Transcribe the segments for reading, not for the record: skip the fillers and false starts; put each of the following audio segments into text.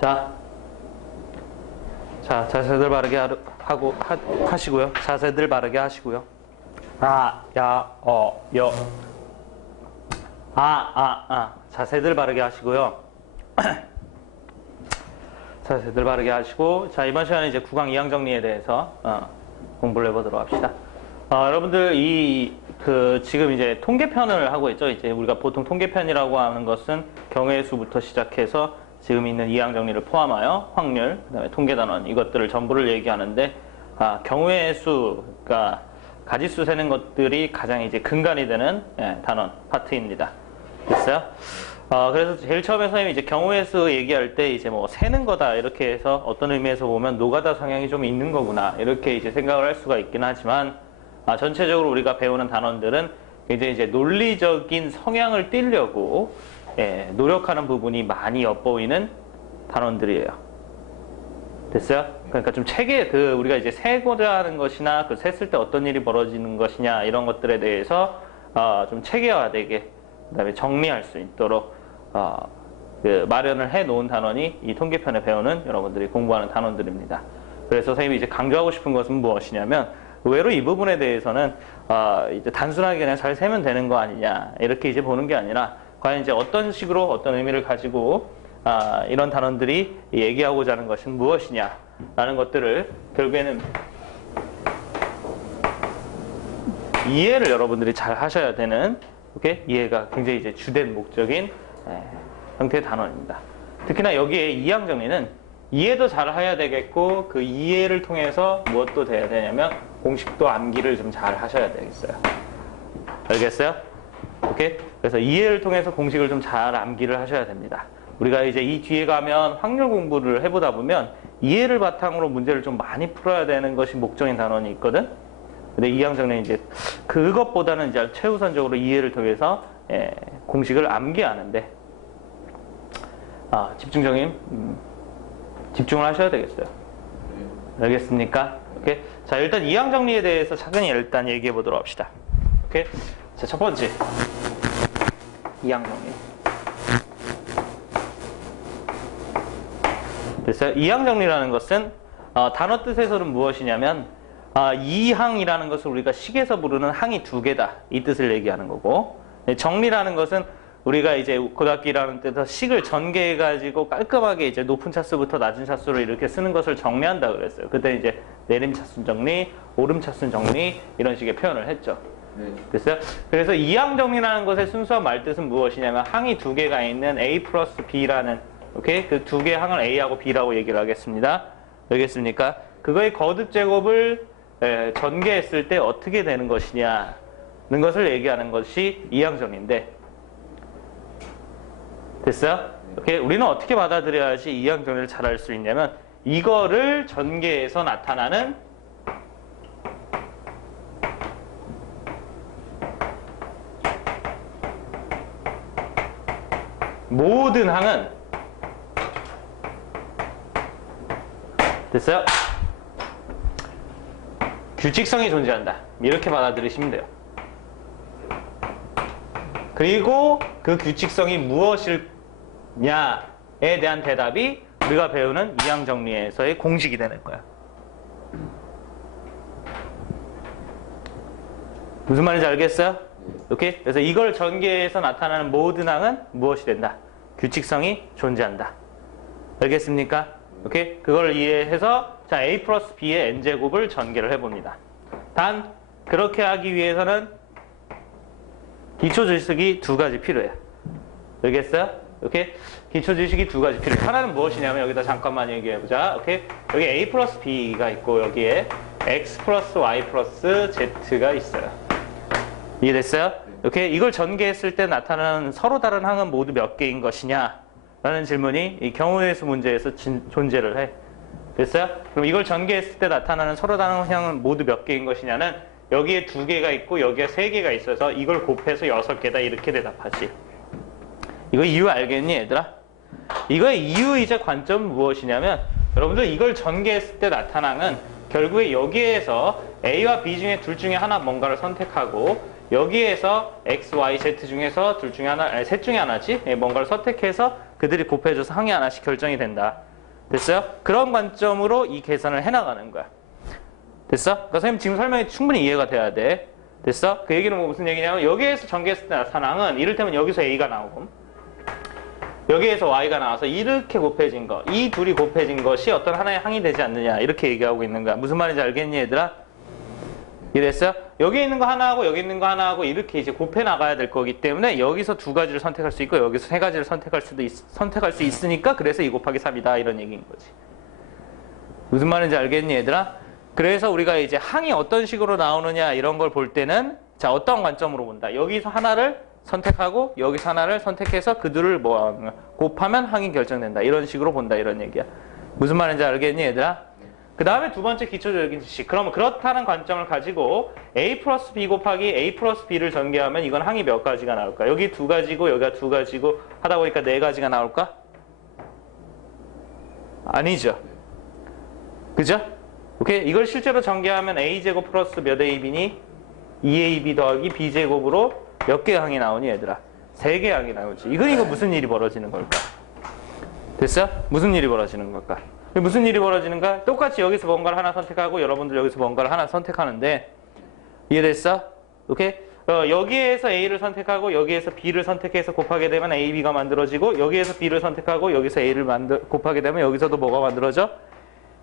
자, 자세들 바르게 하시고요. 자세들 바르게 하시고요. 아, 야, 여. 자세들 바르게 하시고요. 자세들 바르게 하시고, 자, 이번 시간에 이제 국왕 이항 정리에 대해서 공부를 해보도록 합시다. 여러분들 지금 이제 통계편을 하고 있죠. 이제 우리가 보통 통계편이라고 하는 것은 경우의 수부터 시작해서 지금 있는 이항 정리를 포함하여 확률, 그다음에 통계 단원 이것들을 전부를 얘기하는데, 경우의 수, 그러니까 가지수 세는 것들이 가장 이제 근간이 되는 단원 파트입니다. 됐어요? 그래서 제일 처음에 선생님이 이제 경우의 수 얘기할 때 이제 뭐 세는 거다 이렇게 해서 어떤 의미에서 보면 노가다 성향이 좀 있는 거구나 이렇게 이제 생각을 할 수가 있긴 하지만, 전체적으로 우리가 배우는 단원들은 이제 논리적인 성향을 띠려고 노력하는 부분이 많이 엿보이는 단원들이에요. 됐어요? 그러니까 좀 우리가 이제 세고자 하는 것이나 셌을 때 어떤 일이 벌어지는 것이냐 이런 것들에 대해서 좀 체계화되게 그다음에 정리할 수 있도록 마련을 해 놓은 단원이 이 통계편에 배우는 여러분들이 공부하는 단원들입니다. 그래서 선생님이 이제 강조하고 싶은 것은 무엇이냐면, 의외로 이 부분에 대해서는 이제 단순하게 그냥 잘 세면 되는 거 아니냐 이렇게 이제 보는 게 아니라, 과연 이제 어떤 식으로 어떤 의미를 가지고 이런 단원들이 얘기하고자 하는 것은 무엇이냐라는 것들을 결국에는 이해를 여러분들이 잘 하셔야 되는, 이해가 굉장히 이제 주된 목적인 형태의 단원입니다. 특히나 여기에 이항 정리는 이해도 잘 해야 되겠고, 그 이해를 통해서 무엇도 돼야 되냐면 공식도 암기를 좀 잘 하셔야 되겠어요. 알겠어요? 오케이? 그래서 이해를 통해서 공식을 좀 잘 암기를 하셔야 됩니다. 우리가 이제 이 뒤에 가면 확률 공부를 해보다 보면 이해를 바탕으로 문제를 좀 많이 풀어야 되는 것이 목적인 단원이 있거든? 근데 이항 정리는 이제 그것보다는 이제 최우선적으로 이해를 통해서 공식을 암기하는데, 집중적인 집중을 하셔야 되겠어요. 알겠습니까? 오케이. 자, 일단 이항 정리에 대해서 차근히 일단 얘기해 보도록 합시다. 오케이. 자, 첫 번째 이항 정리. 됐어요? 이항 정리라는 것은 단어 뜻에서는 무엇이냐면, 이항이라는 것을 우리가 식에서 부르는 항이 두 개다 이 뜻을 얘기하는 거고, 정리라는 것은 우리가 이제 고등학교 1학년 때서 식을 전개해가지고 깔끔하게 이제 높은 차수부터 낮은 차수로 이렇게 쓰는 것을 정리한다 그랬어요. 그때 이제 내림 차순 정리, 오름 차순 정리 이런 식의 표현을 했죠. 됐어요? 그래서 이항 정리라는 것의 순수한 말뜻은 무엇이냐면, 항이 두 개가 있는 A 플러스 B라는, 그 두 개의 항을 A하고 B라고 얘기를 하겠습니다. 알겠습니까? 그거의 거듭 제곱을 전개했을 때 어떻게 되는 것이냐는 것을 얘기하는 것이 이항 정리인데, 됐어요? 우리는 어떻게 받아들여야지 이항 정리를 잘 할 수 있냐면, 이거를 전개해서 나타나는 모든 항은, 됐어요? 규칙성이 존재한다 이렇게 받아들이시면 돼요. 그리고 그 규칙성이 무엇이냐에 대한 대답이 우리가 배우는 이항 정리에서의 공식이 되는 거야. 무슨 말인지 알겠어요? 오케이? 그래서 이걸 전개해서 나타나는 모든 항은 무엇이 된다? 규칙성이 존재한다. 알겠습니까? 오케이? 그걸 이해해서 자, A 플러스 B의 N제곱을 전개를 해봅니다. 단 그렇게 하기 위해서는 기초 지식이 두 가지 필요해요. 알겠어요? 오케이? 기초 지식이 두 가지 필요해요. 하나는 무엇이냐면, 여기다 잠깐만 얘기해보자. 오케이? 여기 A 플러스 B가 있고, 여기에 X 플러스 Y 플러스 Z가 있어요. 이해됐어요? 오케이? 이걸 전개했을 때 나타나는 서로 다른 항은 모두 몇 개인 것이냐? 라는 질문이 이 경우의 수 문제에서 존재를 해. 됐어요? 그럼 이걸 전개했을 때 나타나는 서로 다른 항은 모두 몇 개인 것이냐는, 여기에 두 개가 있고 여기에 세 개가 있어서 이걸 곱해서 6개다 이렇게 대답하지. 이거 이유 알겠니 얘들아? 이거의 이유이자 관점은 무엇이냐면, 여러분들 이걸 전개했을 때 나타나는 결국에 여기에서 A와 B 중에 둘 중에 하나 뭔가를 선택하고, 여기에서 X, Y, Z 중에서 둘 중에 하나, 셋 중에 하나지? 뭔가를 선택해서 그들이 곱해줘서 항이 하나씩 결정이 된다. 됐어요? 그런 관점으로 이 계산을 해나가는 거야. 됐어? 그러니까 선생님 지금 설명이 충분히 이해가 돼야 돼. 됐어? 그 얘기는 뭐 무슨 얘기냐면 여기에서 전개했을 때 나타난 항은 이를테면 여기서 A가 나오고 여기에서 Y가 나와서 이렇게 곱해진 거, 이 둘이 곱해진 것이 어떤 하나의 항이 되지 않느냐 이렇게 얘기하고 있는 거야. 무슨 말인지 알겠니 얘들아? 이해됐어요? 여기 있는 거 하나하고 여기 있는 거 하나하고 이렇게 이제 곱해 나가야 될 거기 때문에 여기서 두 가지를 선택할 수 있고 여기서 세 가지를 선택할 수 있으니까 그래서 2 곱하기 3이다 이런 얘기인 거지. 무슨 말인지 알겠니 얘들아? 그래서 우리가 이제 항이 어떤 식으로 나오느냐 이런 걸 볼 때는 자 어떤 관점으로 본다. 여기서 하나를 선택하고 여기서 하나를 선택해서 그들을 뭐 곱하면 항이 결정된다. 이런 식으로 본다 이런 얘기야. 무슨 말인지 알겠니 얘들아? 그 다음에 두 번째 기초적인 지식. 그러면 그렇다는 관점을 가지고 A 플러스 B 곱하기 A 플러스 B를 전개하면 이건 항이 몇 가지가 나올까? 여기 두 가지고 여기가 두 가지고 하다 보니까 네 가지가 나올까? 아니죠. 그죠? 오케이? 이걸 실제로 전개하면 A제곱 플러스 몇 AB니? 2AB 더하기 B제곱으로 몇 개의 항이 나오니 얘들아? 3개의 항이 나오지. 이거 무슨 일이 벌어지는 걸까? 됐어? 무슨 일이 벌어지는 걸까? 무슨 일이 벌어지는가? 똑같이 여기서 뭔가를 하나 선택하고 여러분들 여기서 뭔가를 하나 선택하는데 이해됐어? 오케이? 여기에서 A를 선택하고 여기에서 B를 선택해서 곱하게 되면 AB가 만들어지고 여기에서 B를 선택하고 여기서 A를 곱하게 되면 여기서도 뭐가 만들어져?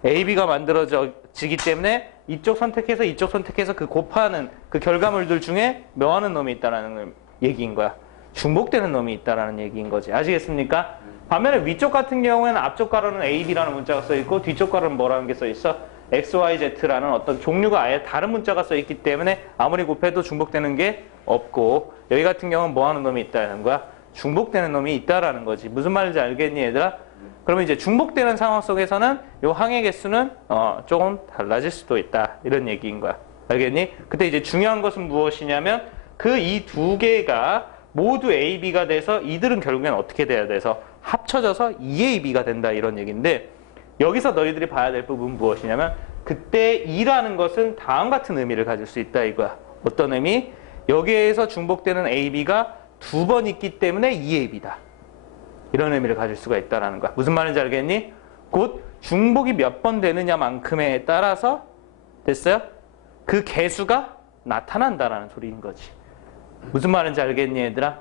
AB가 만들어지기 때문에 이쪽 선택해서 그 곱하는 그 결과물들 중에 뭐 하는 놈이 있다라는 얘기인 거야. 중복되는 놈이 있다라는 얘기인 거지. 아시겠습니까? 반면에 위쪽 같은 경우에는 앞쪽 가로는 AB라는 문자가 써있고 뒤쪽 가로는 뭐라는 게 써있어? XYZ라는 어떤 종류가 아예 다른 문자가 써있기 때문에 아무리 곱해도 중복되는 게 없고 여기 같은 경우는 뭐 하는 놈이 있다는 거야? 중복되는 놈이 있다라는 거지. 무슨 말인지 알겠니 얘들아? 그러면 이제 중복되는 상황 속에서는 요 항의 개수는 조금 달라질 수도 있다 이런 얘기인 거야. 알겠니? 그때 이제 중요한 것은 무엇이냐면 그 이 두 개가 모두 AB가 돼서 이들은 결국엔 어떻게 돼야 돼서 합쳐져서 2AB가 된다 이런 얘기인데 여기서 너희들이 봐야 될 부분은 무엇이냐면 그때 2라는 것은 다음 같은 의미를 가질 수 있다 이거야. 어떤 의미? 여기에서 중복되는 AB가 2번 있기 때문에 2AB다. 이런 의미를 가질 수가 있다는 거야. 무슨 말인지 알겠니? 곧 중복이 몇 번 되느냐만큼에 따라서 됐어요? 그 개수가 나타난다라는 소리인 거지. 무슨 말인지 알겠니 얘들아?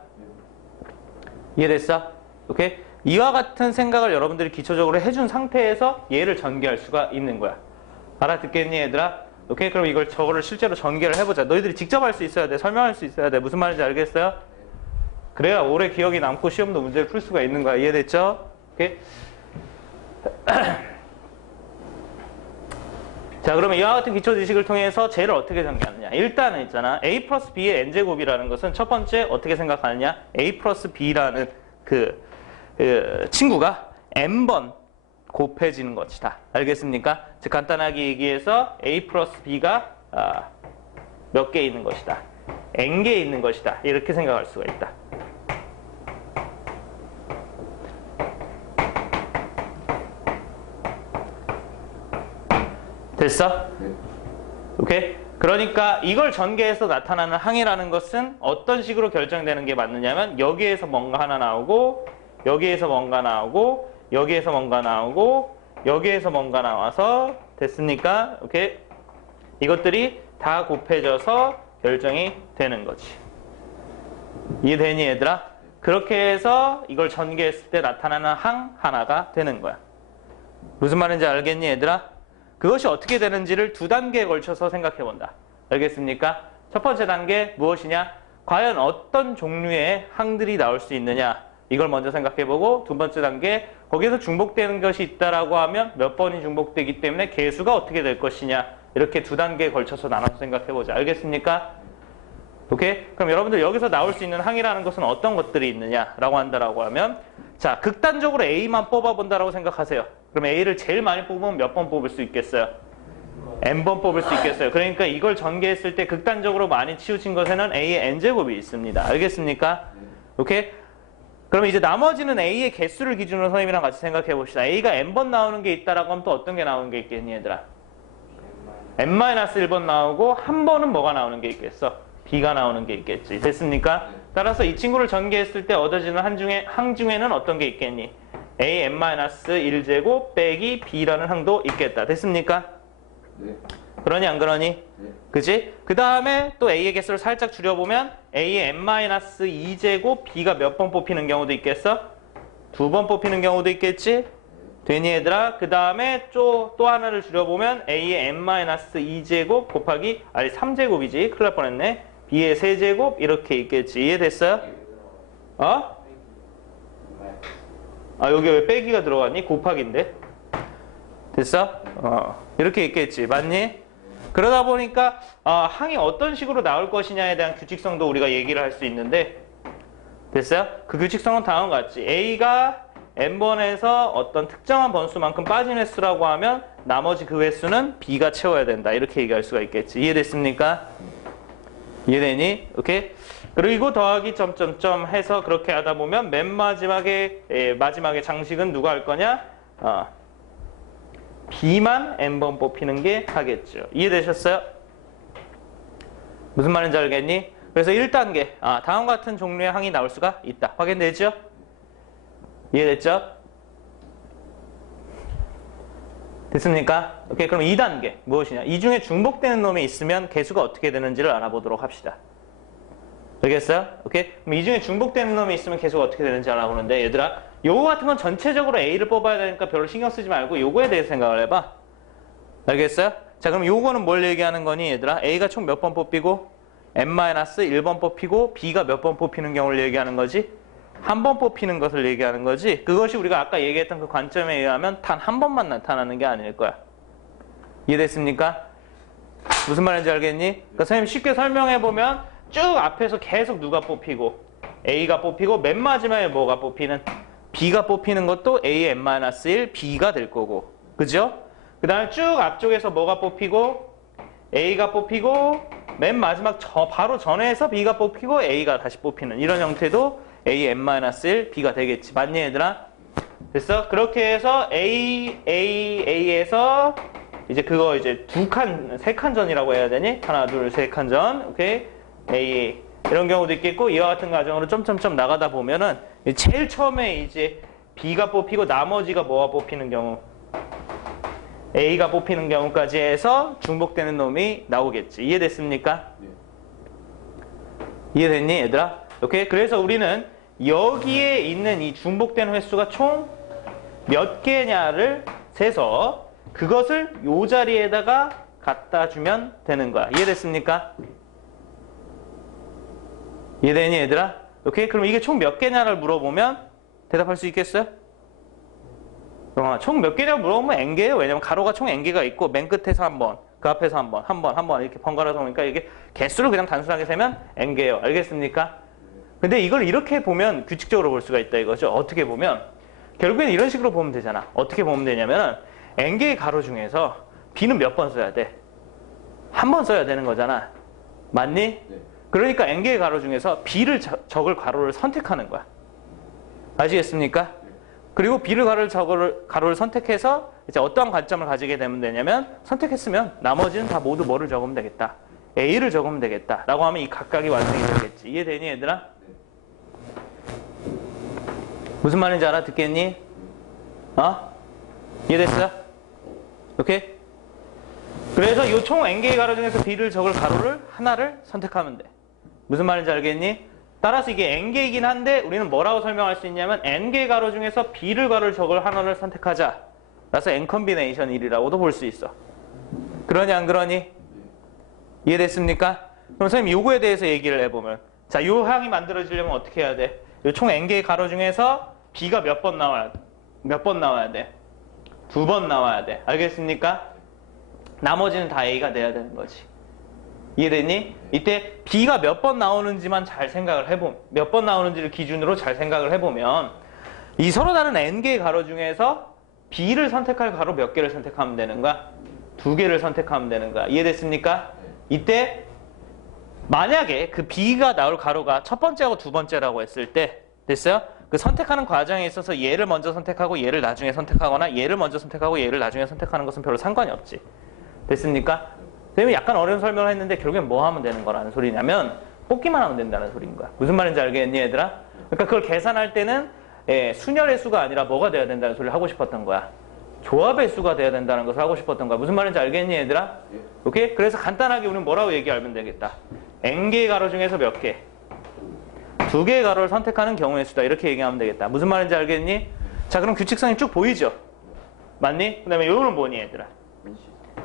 이해됐어? 오케이? 이와 같은 생각을 여러분들이 기초적으로 해준 상태에서 얘를 전개할 수가 있는 거야. 알아듣겠니 얘들아? 오케이? 그럼 저거를 실제로 전개를 해보자. 너희들이 직접 할 수 있어야 돼. 설명할 수 있어야 돼. 무슨 말인지 알겠어요? 그래야 오래 기억이 남고 시험도 문제를 풀 수가 있는 거야. 이해됐죠? 오케이? 자, 그러면 이와 같은 기초 지식을 통해서 쟤를 어떻게 전개하느냐. 일단은 있잖아. A 플러스 B의 n제곱이라는 것은 첫 번째 어떻게 생각하느냐. A 플러스 B라는 그 친구가 n번 곱해지는 것이다. 알겠습니까? 즉 간단하게 얘기해서 A 플러스 B가 몇 개 있는 것이다. n개 있는 것이다. 이렇게 생각할 수가 있다. 됐어? 네. 오케이? 그러니까 이걸 전개해서 나타나는 항이라는 것은 어떤 식으로 결정되는 게 맞느냐면 여기에서 뭔가 하나 나오고 여기에서 뭔가 나오고 여기에서 뭔가 나오고 여기에서 뭔가 나와서 됐습니까? 오케이? 이것들이 다 곱해져서 결정이 되는 거지. 이해되니 얘들아? 그렇게 해서 이걸 전개했을 때 나타나는 항 하나가 되는 거야. 무슨 말인지 알겠니 얘들아? 그것이 어떻게 되는지를 두 단계에 걸쳐서 생각해 본다. 알겠습니까? 첫 번째 단계 무엇이냐? 과연 어떤 종류의 항들이 나올 수 있느냐? 이걸 먼저 생각해 보고 두 번째 단계 거기에서 중복되는 것이 있다라고 하면 몇 번이 중복되기 때문에 개수가 어떻게 될 것이냐? 이렇게 두 단계에 걸쳐서 나눠서 생각해 보자. 알겠습니까? 오케이? 그럼 여러분들 여기서 나올 수 있는 항이라는 것은 어떤 것들이 있느냐라고 한다라고 하면 자, 극단적으로 A만 뽑아본다라고 생각하세요. 그럼 A를 제일 많이 뽑으면 몇 번 뽑을 수 있겠어요? n번 뽑을 수 있겠어요. 그러니까 이걸 전개했을 때 극단적으로 많이 치우친 것에는 A의 n제곱이 있습니다. 알겠습니까? 오케이? 그럼 이제 나머지는 A의 개수를 기준으로 선생님이랑 같이 생각해 봅시다. A가 n번 나오는 게 있다라고 하면 또 어떤 게 나오는 게 있겠니 얘들아? n-1번 나오고 한 번은 뭐가 나오는 게 있겠어? B가 나오는 게 있겠지. 됐습니까? 따라서 이 친구를 전개했을 때 얻어지는 항 중에는 어떤 게 있겠니? an-1제곱 빼기 b라는 항도 있겠다. 됐습니까? 네. 그러니 안 그러니? 네. 그지? 그 다음에 또 a의 개수를 살짝 줄여보면 a의 n-2제곱 b가 몇 번 뽑히는 경우도 있겠어? 2번 뽑히는 경우도 있겠지? 되니 얘들아? 그 다음에 또 하나를 줄여보면 a의 n-2제곱 곱하기 3제곱이지. 큰일 날 뻔했네. b의 세제곱 이렇게 있겠지. 이해됐어요? 어? 아 여기 왜 빼기가 들어갔니? 곱하기인데. 됐어? 이렇게 있겠지. 맞니? 그러다 보니까 항이 어떤 식으로 나올 것이냐에 대한 규칙성도 우리가 얘기를 할 수 있는데, 됐어요? 그 규칙성은 다음과 같지. A가 n번에서 어떤 특정한 번수만큼 빠진 횟수라고 하면 나머지 그 횟수는 B가 채워야 된다. 이렇게 얘기할 수가 있겠지. 이해됐습니까? 이해되니? 오케이? 그리고 더하기 점점점 해서 그렇게 하다 보면 맨 마지막에 장식은 누가 할 거냐? B만 n번 뽑히는 게 하겠죠. 이해되셨어요? 무슨 말인지 알겠니? 그래서 1단계, 다음과 같은 종류의 항이 나올 수가 있다. 확인되죠? 이해됐죠? 됐습니까? 오케이, 그럼 2단계 무엇이냐? 이 중에 중복되는 놈이 있으면 개수가 어떻게 되는지를 알아보도록 합시다. 알겠어요? 오케이? 그럼 이 중에 중복되는 놈이 있으면 개수가 어떻게 되는지 알아보는데, 얘들아, 요거 같은 건 전체적으로 A를 뽑아야 되니까 별로 신경 쓰지 말고 요거에 대해서 생각을 해봐. 알겠어요? 자, 그럼 요거는 뭘 얘기하는 거니, 얘들아? A가 총 몇 번 뽑히고 n-1번 뽑히고 B가 몇 번 뽑히는 경우를 얘기하는 거지? 한 번 뽑히는 것을 얘기하는 거지. 그것이 우리가 아까 얘기했던 그 관점에 의하면 단 한 번만 나타나는 게 아닐 거야. 이해됐습니까? 무슨 말인지 알겠니? 그러니까 선생님 쉽게 설명해보면 쭉 앞에서 계속 누가 뽑히고 A가 뽑히고 맨 마지막에 뭐가 뽑히는? B가 뽑히는 것도 A의 n-1, B가 될 거고. 그죠? 그 다음에 쭉 앞쪽에서 뭐가 뽑히고 A가 뽑히고 맨 마지막 바로 전에서 B가 뽑히고 A가 다시 뽑히는 이런 형태도 A의 n-1, B가 되겠지. 맞니 얘들아? 됐어? 그렇게 해서 A에서 이제 그거 이제 세 칸 전이라고 해야 되니? 하나, 둘, 세 칸 전. 오케이? A. 이런 경우도 있겠고, 이와 같은 과정으로 점점점 나가다 보면은 제일 처음에 이제 B가 뽑히고 나머지가 뭐가 뽑히는 경우? A가 뽑히는 경우까지 해서 중복되는 놈이 나오겠지. 이해됐습니까? 네. 이해됐니, 얘들아? 오케이? 그래서 우리는 여기에 있는 이 중복되는 횟수가 총 몇 개냐를 세서 그것을 요 자리에다가 갖다 주면 되는 거야. 이해됐습니까? 이해되니, 얘들아? 오케이? 그럼 이게 총 몇 개냐를 물어보면 대답할 수 있겠어요? 총 몇 개냐고 물어보면 n개예요. 왜냐면 가로가 총 n개가 있고 맨 끝에서 한 번, 그 앞에서 한 번, 한 번 이렇게 번갈아서 오니까 이게 개수를 그냥 단순하게 세면 n개예요. 알겠습니까? 근데 이걸 이렇게 보면 규칙적으로 볼 수가 있다 이거죠. 어떻게 보면 결국엔 이런 식으로 보면 되잖아. 어떻게 보면 되냐면은 n개의 가로 중에서 b는 몇 번 써야 돼? 한 번 써야 되는 거잖아. 맞니? 네. 그러니까 n개의 가로 중에서 b를 적을 가로를 선택하는 거야. 아시겠습니까? 그리고 b를 가로를 선택해서 이제 어떠한 관점을 가지게 되면 되냐면 선택했으면 나머지는 다 모두 뭐를 적으면 되겠다. a를 적으면 되겠다. 라고 하면 이 각각이 완성이 되겠지. 이해되니 얘들아? 무슨 말인지 알아듣겠니? 이해됐어? 오케이? 그래서 이 총 n개의 가로 중에서 b를 적을 가로를 하나를 선택하면 돼. 무슨 말인지 알겠니? 따라서 이게 n개이긴 한데 우리는 뭐라고 설명할 수 있냐면 n개의 가로 중에서 b를 가로를 적을 하나를 선택하자. 그래서 n 컨비네이션 1이라고도 볼 수 있어. 그러니 안 그러니? 이해됐습니까? 그럼 선생님 요거에 대해서 얘기를 해보면 자, 요 항이 만들어지려면 어떻게 해야 돼? 요 총 n개의 가로 중에서 b가 몇 번 나와야 돼? 2번 나와야 돼. 알겠습니까? 나머지는 다 a가 돼야 되는 거지. 이해됐니? 이때 b가 몇 번 나오는지만 잘 생각을 해보면 몇 번 나오는지를 기준으로 잘 생각을 해보면 이 서로 다른 n개의 가로 중에서 b를 선택할 가로 몇 개를 선택하면 되는 거야? 2개를 선택하면 되는 거야. 이해됐습니까? 이때 만약에 그 b가 나올 가로가 첫 번째하고 두 번째라고 했을 때 됐어요? 그 선택하는 과정에 있어서 얘를 먼저 선택하고 얘를 나중에 선택하거나 얘를 먼저 선택하고 얘를 나중에 선택하는 것은 별로 상관이 없지. 됐습니까? 선생님이 약간 어려운 설명을 했는데 결국엔 뭐 하면 되는 거라는 소리냐면 뽑기만 하면 된다는 소리인 거야. 무슨 말인지 알겠니 얘들아? 그러니까 그걸 계산할 때는 예, 순열의 수가 아니라 뭐가 돼야 된다는 소리를 하고 싶었던 거야. 조합의 수가 돼야 된다는 것을 하고 싶었던 거야. 무슨 말인지 알겠니, 얘들아? 오케이? 그래서 간단하게 우리는 뭐라고 얘기하면 되겠다. n개의 가로 중에서 몇 개? 2개의 가로를 선택하는 경우의 수다. 이렇게 얘기하면 되겠다. 무슨 말인지 알겠니? 자, 그럼 규칙성이 쭉 보이죠? 맞니? 그 다음에 요거는 뭐니, 얘들아?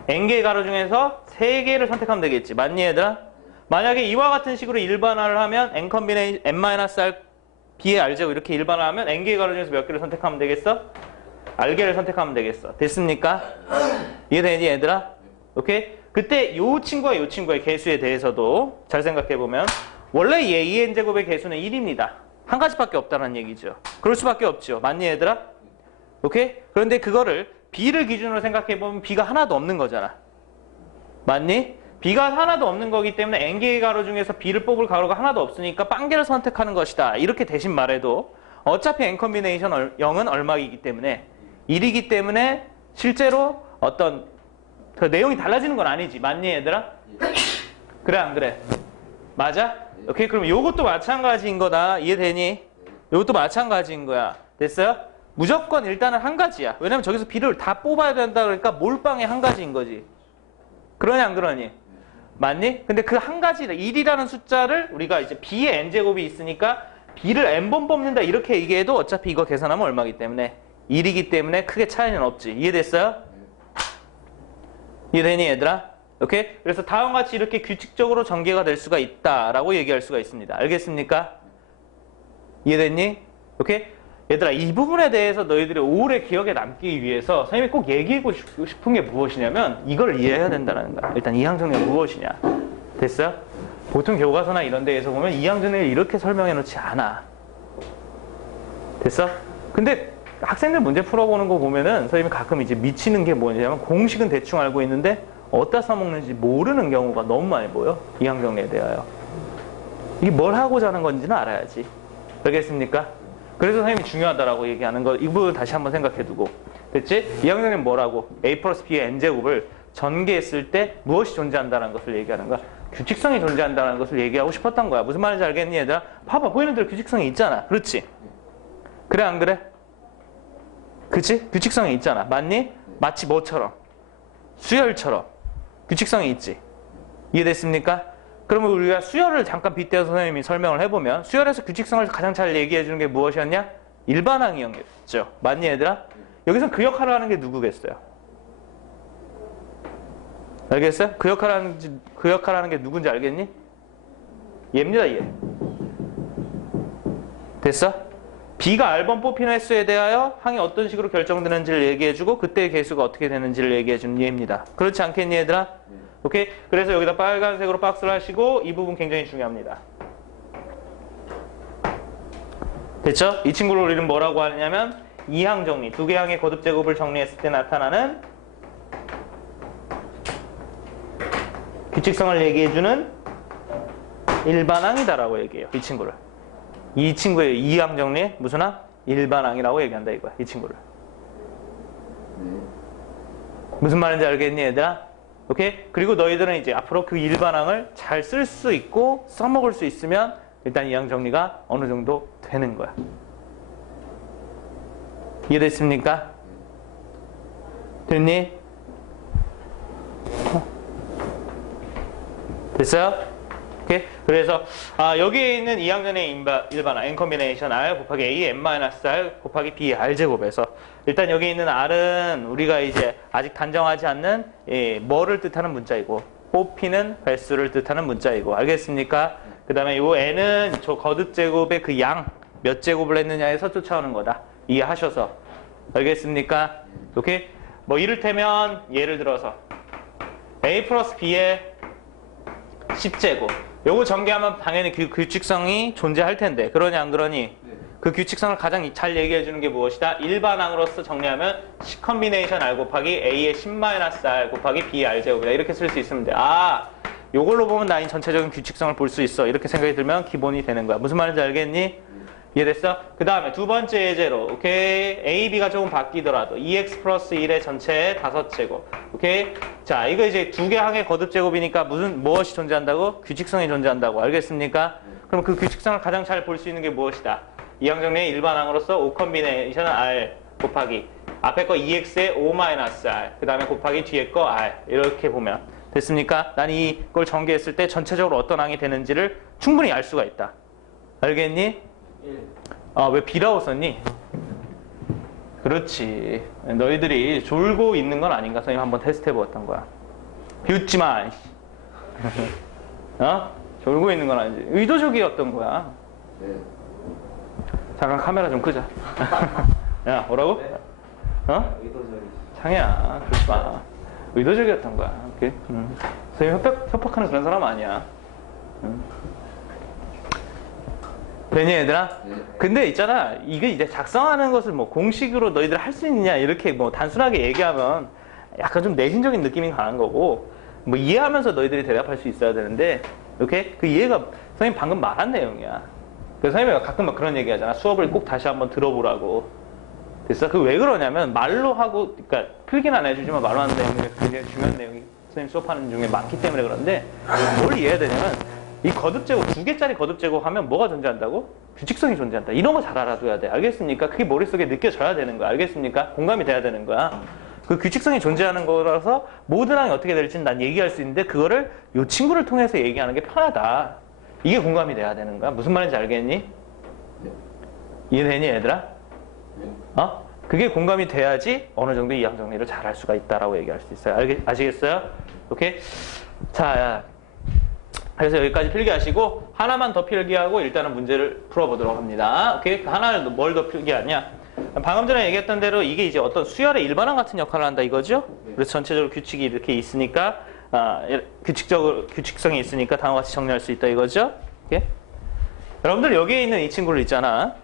n개의 가로 중에서 3개를 선택하면 되겠지. 맞니, 얘들아? 만약에 이와 같은 식으로 일반화를 하면 n 컴비네이션 n-r b의 r제곱 이렇게 일반화하면 n개의 가로 중에서 몇 개를 선택하면 되겠어? r개를 선택하면 되겠어. 됐습니까? 이해되니, 얘들아? 오케이? 그때 요 친구와 요 친구의 개수에 대해서도 잘 생각해보면 원래 얘 2n제곱의 개수는 1입니다. 한 가지밖에 없다는 얘기죠. 그럴 수밖에 없죠. 맞니, 얘들아? 오케이? 그런데 그거를 b를 기준으로 생각해보면 b가 하나도 없는 거잖아. 맞니? b가 하나도 없는 거기 때문에 n개의 가로 중에서 b를 뽑을 가로가 하나도 없으니까 빵개를 선택하는 것이다. 이렇게 대신 말해도 어차피 n 컴비네이션 0은 얼마이기 때문에 1이기 때문에 실제로 어떤 그 내용이 달라지는 건 아니지. 맞니, 얘들아? 그래, 안 그래? 맞아? 오케이, 그럼 요것도 마찬가지인 거다. 이해되니? 요것도 마찬가지인 거야. 됐어요? 무조건 일단은 한 가지야. 왜냐면 저기서 b를 다 뽑아야 된다 그러니까 몰빵의 한 가지인 거지. 그러냐, 안 그러니? 맞니? 근데 그 한 가지, 1이라는 숫자를 우리가 이제 b의 n제곱이 있으니까 b를 n번 뽑는다 이렇게 얘기해도 어차피 이거 계산하면 얼마기 때문에 1이기 때문에 크게 차이는 없지. 이해됐어요? 이해되니, 얘들아? 오케이? 그래서 다음과 같이 이렇게 규칙적으로 전개가 될 수가 있다라고 얘기할 수가 있습니다. 알겠습니까? 이해됐니? 오케이? 얘들아, 이 부분에 대해서 너희들이 오래 기억에 남기 위해서 선생님이 꼭 얘기하고 싶은 게 무엇이냐면 이걸 이해해야 된다는 거야. 일단 이항정리가 무엇이냐. 됐어요? 보통 교과서나 이런 데에서 보면 이항정리를 이렇게 설명해 놓지 않아. 됐어? 근데 학생들 문제 풀어보는 거 보면은 선생님이 가끔 이제 미치는 게 뭐냐면 공식은 대충 알고 있는데 어디다 써먹는지 모르는 경우가 너무 많이 보여. 이항정리에 대하여. 이게 뭘 하고자 하는 건지는 알아야지. 알겠습니까? 그래서 선생님이 중요하다라고 얘기하는 거 이 부분 다시 한번 생각해두고. 됐지? 이항정리는 뭐라고? a 플러스 b의 n제곱을 전개했을 때 무엇이 존재한다는 것을 얘기하는 거야. 규칙성이 존재한다는 것을 얘기하고 싶었던 거야. 무슨 말인지 알겠니, 얘들아? 봐봐, 보이는 대로 규칙성이 있잖아. 그렇지? 그래, 안 그래? 그치? 규칙성이 있잖아. 맞니? 마치 뭐처럼? 수열처럼. 규칙성이 있지. 이해됐습니까? 그러면 우리가 수열을 잠깐 빗대서 선생님이 설명을 해보면 수열에서 규칙성을 가장 잘 얘기해 주는 게 무엇이었냐? 일반항이었죠. 맞니, 얘들아? 여기서 그 역할을 하는 게 누구겠어요? 알겠어요? 그 역할을 하는 게 누군지 알겠니? 얘입니다, 얘. 됐어? b가 r번 뽑히는 횟수에 대하여 항이 어떤 식으로 결정되는지를 얘기해주고 그때의 개수가 어떻게 되는지를 얘기해주는 얘입니다. 그렇지 않겠니, 얘들아? 오케이? 그래서 여기다 빨간색으로 박스를 하시고 이 부분 굉장히 중요합니다. 됐죠? 이 친구를 우리는 뭐라고 하냐면 이항 정리, 두 개 항의 거듭 제곱을 정리했을 때 나타나는 규칙성을 얘기해주는 일반항이다라고 얘기해요. 이 친구를. 이 친구의 이항 정리에 무슨 항? 일반항이라고 얘기한다 이거야. 이 친구를. 무슨 말인지 알겠니, 얘들아? 오케이? 그리고 너희들은 이제 앞으로 그 일반항을 잘 쓸 수 있고 써먹을 수 있으면 일단 이항 정리가 어느 정도 되는 거야. 이해됐습니까? 됐니? 됐어요? 오케이? 그래서 여기에 있는 이항전의 일반항 n 컴비네이션 r 곱하기 a n-r 곱하기 b r제곱에서 일단 여기 있는 r은 우리가 이제 아직 단정하지 않는 뭐를 뜻하는 문자이고 뽑히는 횟수를 뜻하는 문자이고 알겠습니까? 그 다음에 요 n은 저 거듭 제곱의 그 양 몇 제곱을 했느냐에서 쫓아오는 거다. 이해하셔서 알겠습니까? 오케이? 뭐 이를테면 예를 들어서 a 플러스 b의 10제곱 요거 전개하면 당연히 그 규칙성이 존재할 텐데 그러냐 안 그러니? 그 규칙성을 가장 잘 얘기해 주는 게 무엇이다? 일반항으로서 정리하면 C 컴비네이션 R 곱하기 A의 10-R 곱하기 B R제곱이다. 이렇게 쓸 수 있으면 돼. 요걸로 보면 나인 전체적인 규칙성을 볼 수 있어. 이렇게 생각이 들면 기본이 되는 거야. 무슨 말인지 알겠니? 이해됐어? 그 다음에 두 번째 예제로 오케이? A, B가 조금 바뀌더라도 2x 플러스 1의 전체의 5제곱 오케이? 자, 이거 이제 두 개 항의 거듭 제곱이니까 무엇이 존재한다고? 규칙성이 존재한다고. 알겠습니까? 그럼 그 규칙성을 가장 잘 볼 수 있는 게 무엇이다? 이항정리의 일반항으로서 O 컴비네이션 R 곱하기 앞에 거 2x에 O-R 그 다음에 곱하기 뒤에 거 R 이렇게 보면 됐습니까? 난 이걸 전개했을 때 전체적으로 어떤 항이 되는지를 충분히 알 수가 있다. 알겠니? 왜 B라고 썼니? 그렇지. 너희들이 졸고 있는 건 아닌가? 선생님 한번 테스트 해보았던 거야. 비웃지 마. 졸고 있는 건 아니지. 의도적이었던 거야. 네. 잠깐 카메라 좀 끄자. 야, 뭐라고? 네. 의도적이. 창이야, 그러지 마. 의도적이었던 거야. 오케이? 선생님 협박하는 그런 사람 아니야. 되니 얘들아? 네. 근데 있잖아, 이게 이제 작성하는 것을 뭐 공식으로 너희들 할 수 있느냐 이렇게 뭐 단순하게 얘기하면 약간 좀 내신적인 느낌이 강한 거고, 뭐 이해하면서 너희들이 대답할 수 있어야 되는데, 이렇게 그 이해가 선생님 방금 말한 내용이야. 그래서 선생님이 가끔 막 그런 얘기 하잖아. 수업을 꼭 다시 한번 들어보라고. 됐어? 그 왜 그러냐면 말로 하고, 그러니까 필기는 안 해주지만 말로 하는 내용이 굉장히 중요한 내용이 선생님 수업하는 중에 많기 때문에 그런데, 뭘 이해해야 되냐면 이 거듭제곱, 2개짜리 거듭제곱 하면 뭐가 존재한다고? 규칙성이 존재한다. 이런 거 잘 알아둬야 돼. 알겠습니까? 그게 머릿속에 느껴져야 되는 거야. 알겠습니까? 공감이 돼야 되는 거야. 그 규칙성이 존재하는 거라서 모든 항이 어떻게 될지는 난 얘기할 수 있는데 그거를 이 친구를 통해서 얘기하는 게 편하다. 이게 공감이 돼야 되는 거야. 무슨 말인지 알겠니? 네. 이해되니 얘들아? 네. 그게 공감이 돼야지 어느 정도 이항 정리를 잘 할 수가 있다라고 얘기할 수 있어요. 아시겠어요? 오케이? 자, 그래서 여기까지 필기하시고 하나만 더 필기하고 일단은 문제를 풀어보도록 합니다. 오케이? 하나를 뭘 더 필기하냐? 방금 전에 얘기했던 대로 이게 이제 어떤 수열의 일반항 같은 역할을 한다 이거죠? 그래서 전체적으로 규칙이 이렇게 있으니까 규칙성이 있으니까 다음과 같이 정리할 수 있다 이거죠? 오케이? 여러분들 여기에 있는 이 친구를 있잖아.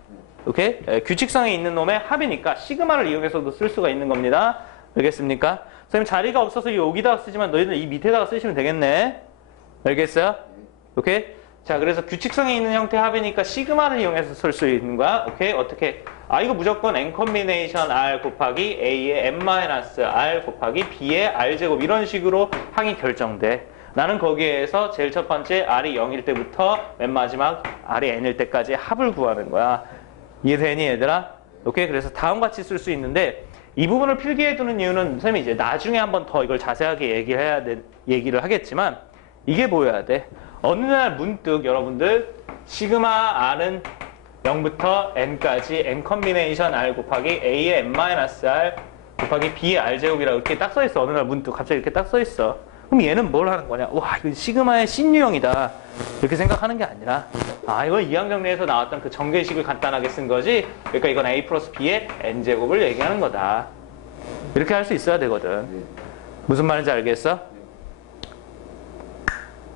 오케이? 규칙성이 있는 놈의 합이니까 시그마를 이용해서도 쓸 수가 있는 겁니다. 알겠습니까? 선생님 자리가 없어서 여기다가 쓰지만 너희들 이 밑에다가 쓰시면 되겠네. 알겠어요? 오케이? 자, 그래서 규칙성이 있는 형태의 합이니까 시그마를 이용해서 쓸 수 있는 거야. 오케이? 어떻게? 이거 무조건 n 컴비네이션 r 곱하기 a의 n-r 곱하기 b의 r제곱 이런 식으로 항이 결정돼. 나는 거기에서 제일 첫 번째 r이 0일 때부터 맨 마지막 r이 n일 때까지 합을 구하는 거야. 이해되니 얘들아? 오케이? 그래서 다음 같이 쓸 수 있는데 이 부분을 필기해 두는 이유는 선생님이 이제 나중에 한번 더 이걸 자세하게 얘기를 하겠지만 이게 보여야 돼. 어느 날 문득 여러분들 시그마 r은 0부터 n까지 n 컴비네이션 r 곱하기 a의 n-r 곱하기 b의 r제곱이라고 이렇게 딱 써있어. 어느 날 문득 갑자기 이렇게 딱 써있어. 그럼 얘는 뭘 하는 거냐? 와, 이거 시그마의 신유형이다. 이렇게 생각하는 게 아니라 이건 이항정리에서 나왔던 그 전개식을 간단하게 쓴 거지. 그러니까 이건 a 플러스 b의 n제곱을 얘기하는 거다. 이렇게 할 수 있어야 되거든. 무슨 말인지 알겠어?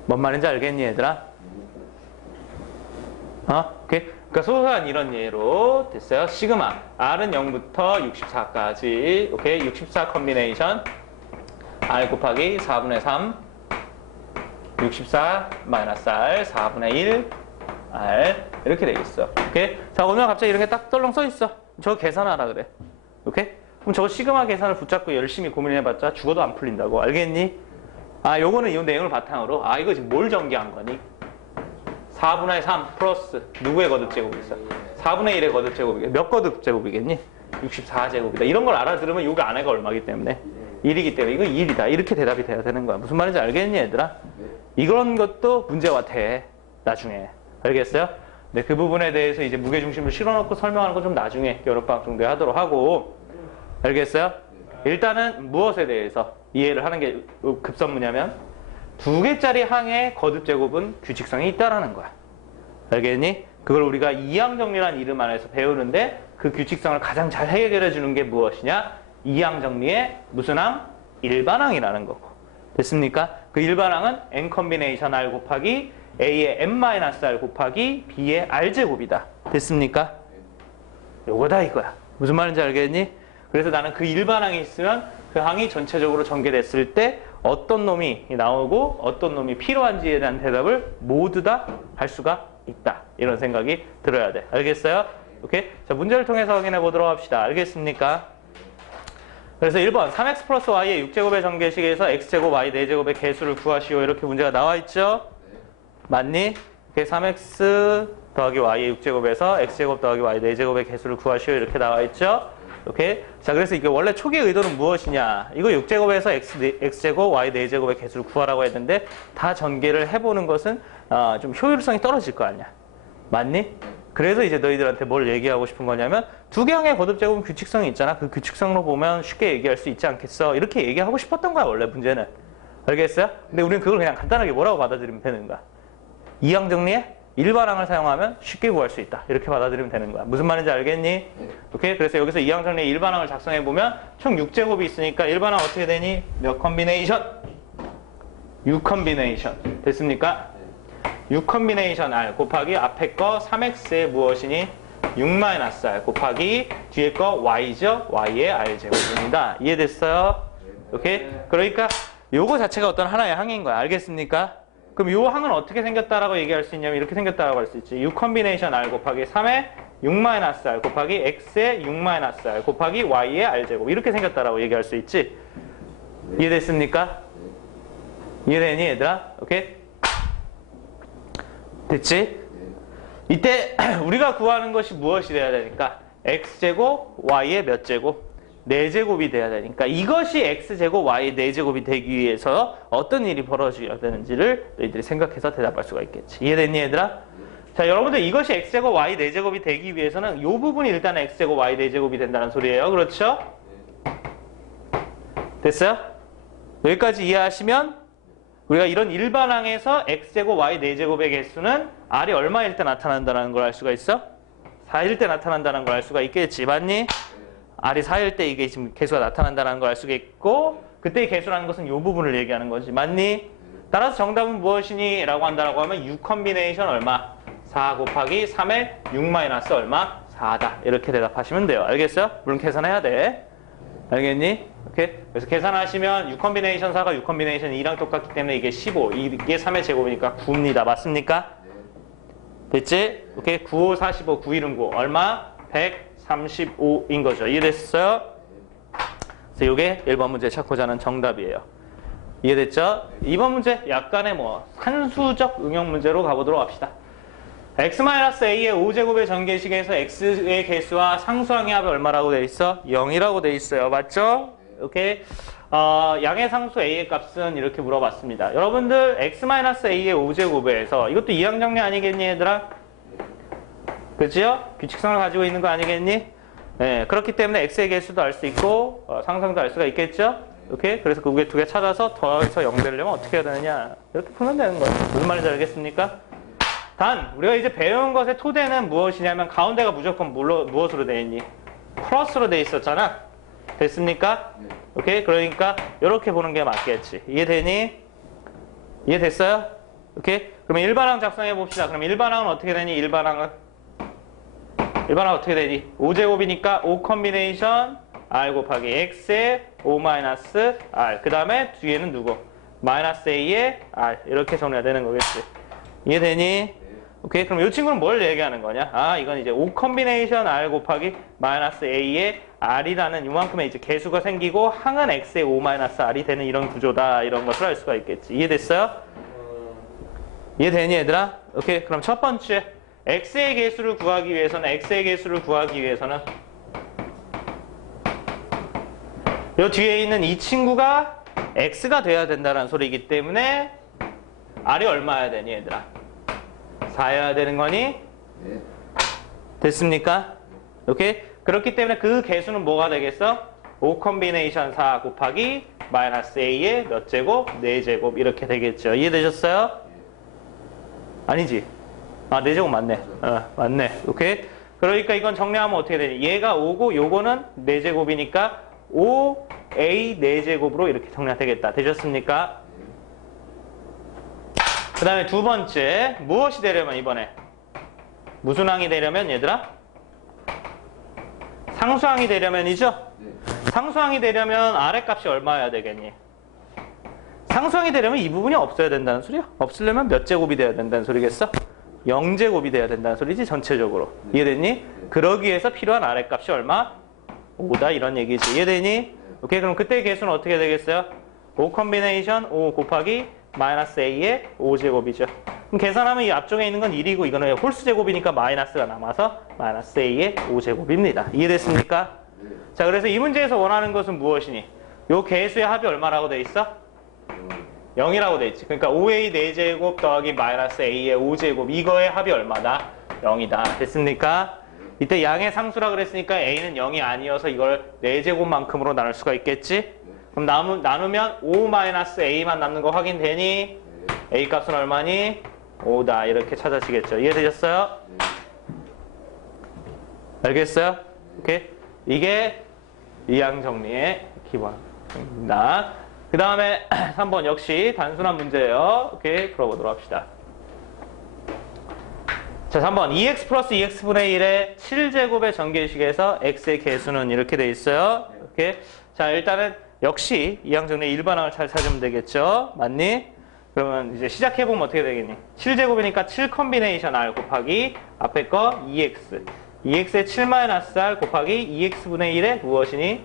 뭔 말인지 알겠니 얘들아? 오케이? 그러니까 소소한 이런 예로 됐어요. 시그마 r은 0부터 64까지 오케이? 64 컴비네이션 r 곱하기 4분의 3 64 마이너스 r 4분의 1 r 이렇게 되겠어. 오케이? 자, 오늘 갑자기 이렇게 딱 떨렁 써 있어. 저거 계산하라 그래. 오케이? 그럼 저거 시그마 계산을 붙잡고 열심히 고민해봤자 죽어도 안 풀린다고. 알겠니? 요거는 이 내용을 바탕으로 이거 지금 뭘 전개한 거니? 4분의 3 플러스 누구의 거듭제곱이 있어? 4분의 1의 거듭제곱이 몇 거듭제곱이겠니? 64제곱이다. 이런 걸 알아들으면 요거 안에가 얼마기 때문에? 1이기 때문에 이거 1이다. 이렇게 대답이 돼야 되는 거야. 무슨 말인지 알겠니 얘들아? 이런 것도 문제와 돼. 나중에. 알겠어요? 네, 그 부분에 대해서 이제 무게중심을 실어놓고 설명하는 거 좀 나중에 여름방학 정도에 하도록 하고. 알겠어요? 일단은 무엇에 대해서 이해를 하는 게 급선무냐면 2개짜리 항의 거듭제곱은 규칙성이 있다라는 거야. 알겠니? 그걸 우리가 이항정리라는 이름 안에서 배우는데 그 규칙성을 가장 잘 해결해 주는 게 무엇이냐? 이항정리의 무슨 항? 일반항이라는 거고. 됐습니까? 그 일반항은 n 컴비네이션 r 곱하기 a의 n-r 곱하기 b의 r제곱이다. 됐습니까? 요거다 이거야. 무슨 말인지 알겠니? 그래서 나는 그 일반항이 있으면 그 항이 전체적으로 전개됐을 때 어떤 놈이 나오고 어떤 놈이 필요한지에 대한 대답을 모두 다 할 수가 있다. 이런 생각이 들어야 돼. 알겠어요? 오케이? 자, 문제를 통해서 확인해 보도록 합시다. 알겠습니까? 그래서 1번 3x 플러스 y의 6제곱의 전개식에서 x제곱 y 4제곱의 개수를 구하시오. 이렇게 문제가 나와 있죠? 맞니? 이렇게 3x 더하기 y의 6제곱에서 x제곱 더하기 y 4제곱의 개수를 구하시오. 이렇게 나와 있죠. 이렇게. 자, 그래서 이게 원래 초기의 의도는 무엇이냐. 이거 6제곱에서 x제곱 y 4제곱의 개수를 구하라고 했는데 다 전개를 해보는 것은 좀 효율성이 떨어질 거 아니야. 맞니? 그래서 이제 너희들한테 뭘 얘기하고 싶은 거냐면 두 개항의 거듭제곱은 규칙성이 있잖아. 그 규칙성으로 보면 쉽게 얘기할 수 있지 않겠어. 이렇게 얘기하고 싶었던 거야 원래 문제는. 알겠어요? 근데 우리는 그걸 그냥 간단하게 뭐라고 받아들이면 되는 거야. 이항 정리에 일반항을 사용하면 쉽게 구할 수 있다. 이렇게 받아들이면 되는 거야. 무슨 말인지 알겠니? 오케이? 그래서 여기서 이항 정리에 일반항을 작성해 보면 총 6제곱이 있으니까 일반항 어떻게 되니? 몇 컨비네이션? 6컨비네이션. 됐습니까? 6컨비네이션 R 곱하기 앞에 거 3x의 무엇이니? 6-R 곱하기 뒤에 거 y죠? y의 r제곱입니다. 이해됐어요? 오케이? 그러니까 요거 자체가 어떤 하나의 항인 거야. 알겠습니까? 그럼 요 항은 어떻게 생겼다라고 얘기할 수 있냐면 이렇게 생겼다라고 할 수 있지. 6컨비네이션 R 곱하기 3의 6-R 곱하기 x의 6-R 곱하기 y의 r제곱 이렇게 생겼다라고 얘기할 수 있지. 이해됐습니까? 이해되니 얘들아? 오케이? 됐지? 이때 우리가 구하는 것이 무엇이 돼야 되니까 x제곱 y의 몇 제곱? 4제곱이 돼야 되니까 이것이 x제곱 y의 4제곱이 되기 위해서 어떤 일이 벌어져야 되는지를 너희들이 생각해서 대답할 수가 있겠지. 이해됐니 얘들아? 자, 여러분들 이것이 x제곱 y 4제곱이 되기 위해서는 이 부분이 일단 x제곱 y 4제곱이 된다는 소리예요. 그렇죠? 됐어요? 여기까지 이해하시면 우리가 이런 일반항에서 x제곱 y 4제곱의 개수는 r이 얼마일 때 나타난다는 걸 알 수가 있어? 4일 때 나타난다는 걸 알 수가 있겠지. 맞니? r이 4일 때 이게 지금 개수가 나타난다는 걸 알 수가 있고 그때의 개수라는 것은 이 부분을 얘기하는 거지. 맞니? 따라서 정답은 무엇이니? 라고 한다고 하면 6컨비네이션 얼마? 4 곱하기 3의 6- 얼마? 4다. 이렇게 대답하시면 돼요. 알겠어요? 물론 계산해야 돼. 알겠니? 오케이? 그래서 계산하시면 6컨비네이션 4가 6컨비네이션 2랑 똑같기 때문에 이게 15, 이게 3의 제곱이니까 9입니다. 맞습니까? 됐지? 오케이? 9, 5, 45, 9, 1은 9. 얼마? 135인 거죠. 이해됐어요? 그래서 이게 1번 문제 찾고자 하는 정답이에요. 이해됐죠? 2번 문제 약간의 산수적 응용 문제로 가보도록 합시다. x-a의 5제곱의 전개식에서 x의 개수와 상수항의 합이 얼마라고 돼 있어? 0이라고 돼 있어요. 맞죠? 오케이. 양의 상수 a의 값은 이렇게 물어봤습니다. 여러분들 x-a의 5제곱에서 이것도 이항 정리 아니겠니 얘들아? 그죠? 규칙성을 가지고 있는 거 아니겠니? 네, 그렇기 때문에 x의 개수도 알 수 있고 상수항도 알 수가 있겠죠? 오케이? 그래서 그 두 개 찾아서 더해서 0 되려면 어떻게 해야 되느냐? 이렇게 풀면 되는 거예요. 무슨 말인지 알겠습니까? 단 우리가 이제 배운 것의 토대는 무엇이냐면 가운데가 무조건 무엇으로 돼 있니? 플러스로 돼 있었잖아. 됐습니까? 오케이? 그러니까 이렇게 보는 게 맞겠지. 이해되니? 이해됐어요? 오케이? 그러면 일반항 작성해 봅시다. 그럼 일반항은 어떻게 되니? 일반항은 어떻게 되니? 5제곱이니까 5 컨비네이션 r 곱하기 x의 5-r 그 다음에 뒤에는 누구? 마이너스 a의 r 이렇게 정리가 되는 거겠지. 이해되니? 오케이. 그럼 이 친구는 뭘 얘기하는 거냐? 이건 이제 5 컨비네이션 r 곱하기 마이너스 a의 r이라는 이만큼의 이제 개수가 생기고 항은 x의 5-r이 되는 이런 구조다. 이런 것을 알 수가 있겠지. 이해됐어요? 이해되니 얘들아? 오케이. 그럼 첫 번째 x의 개수를 구하기 위해서는 이 뒤에 있는 이 친구가 x가 돼야 된다는 소리이기 때문에 r이 얼마여야 되니 얘들아? 4여야 되는 거니? 네. 됐습니까? 오케이? 그렇기 때문에 그 개수는 뭐가 되겠어? 5 컨비네이션 4 곱하기 마이너스 a의 몇 제곱? 4제곱 이렇게 되겠죠. 이해되셨어요? 아니지? 4제곱 맞네. 맞네. 오케이? 그러니까 이건 정리하면 어떻게 되니? 얘가 5고 요거는 4제곱이니까 5a 4제곱으로 이렇게 정리가 되겠다. 되셨습니까? 그 다음에 두 번째 무엇이 되려면 이번에 무슨 항이 되려면 얘들아? 상수항이 되려면이죠? 상수항이 되려면 아래값이 얼마여야 되겠니? 상수항이 되려면 이 부분이 없어야 된다는 소리야? 없으려면 몇 제곱이 돼야 된다는 소리겠어? 0제곱이 돼야 된다는 소리지 전체적으로. 이해됐니? 그러기 위해서 필요한 아래값이 얼마? 5다 이런 얘기지. 이해되니? 오케이. 그럼 그때의 개수는 어떻게 되겠어요? 5 컨비네이션 5 곱하기 마이너스 a의 5제곱이죠. 그럼 계산하면 이 앞쪽에 있는 건 1이고 이거는 홀수 제곱이니까 마이너스가 남아서 마이너스 a의 5제곱입니다. 이해됐습니까? 자, 그래서 이 문제에서 원하는 것은 무엇이니? 요 개수의 합이 얼마라고 돼 있어? 0이라고 돼 있지. 그러니까 5a 4제곱 더하기 마이너스 a의 5제곱 이거의 합이 얼마다? 0이다. 됐습니까? 이때 양의 상수라 그랬으니까 a는 0이 아니어서 이걸 4제곱만큼으로 나눌 수가 있겠지? 그럼 나누면 5 마이너스 a만 남는 거 확인되니? a 값은 얼마니? 5다. 이렇게 찾아지겠죠. 이해되셨어요? 알겠어요? 오케이? 이게 이항 정리의 기본입니다. 그 다음에 3번 역시 단순한 문제예요. 오케이, 풀어보도록 합시다. 자, 3번 2x 플러스 2x분의 1의 7제곱의 전개식에서 x의 개수는 이렇게 돼 있어요. 오케이. 자, 일단은 역시 이항 정리의 일반항을 잘 찾으면 되겠죠. 맞니? 그러면 이제 시작해보면 어떻게 되겠니? 7제곱이니까 7 컨비네이션 r 곱하기 앞에 거 2x 2x의 7-r 곱하기 2x분의 1의 무엇이니?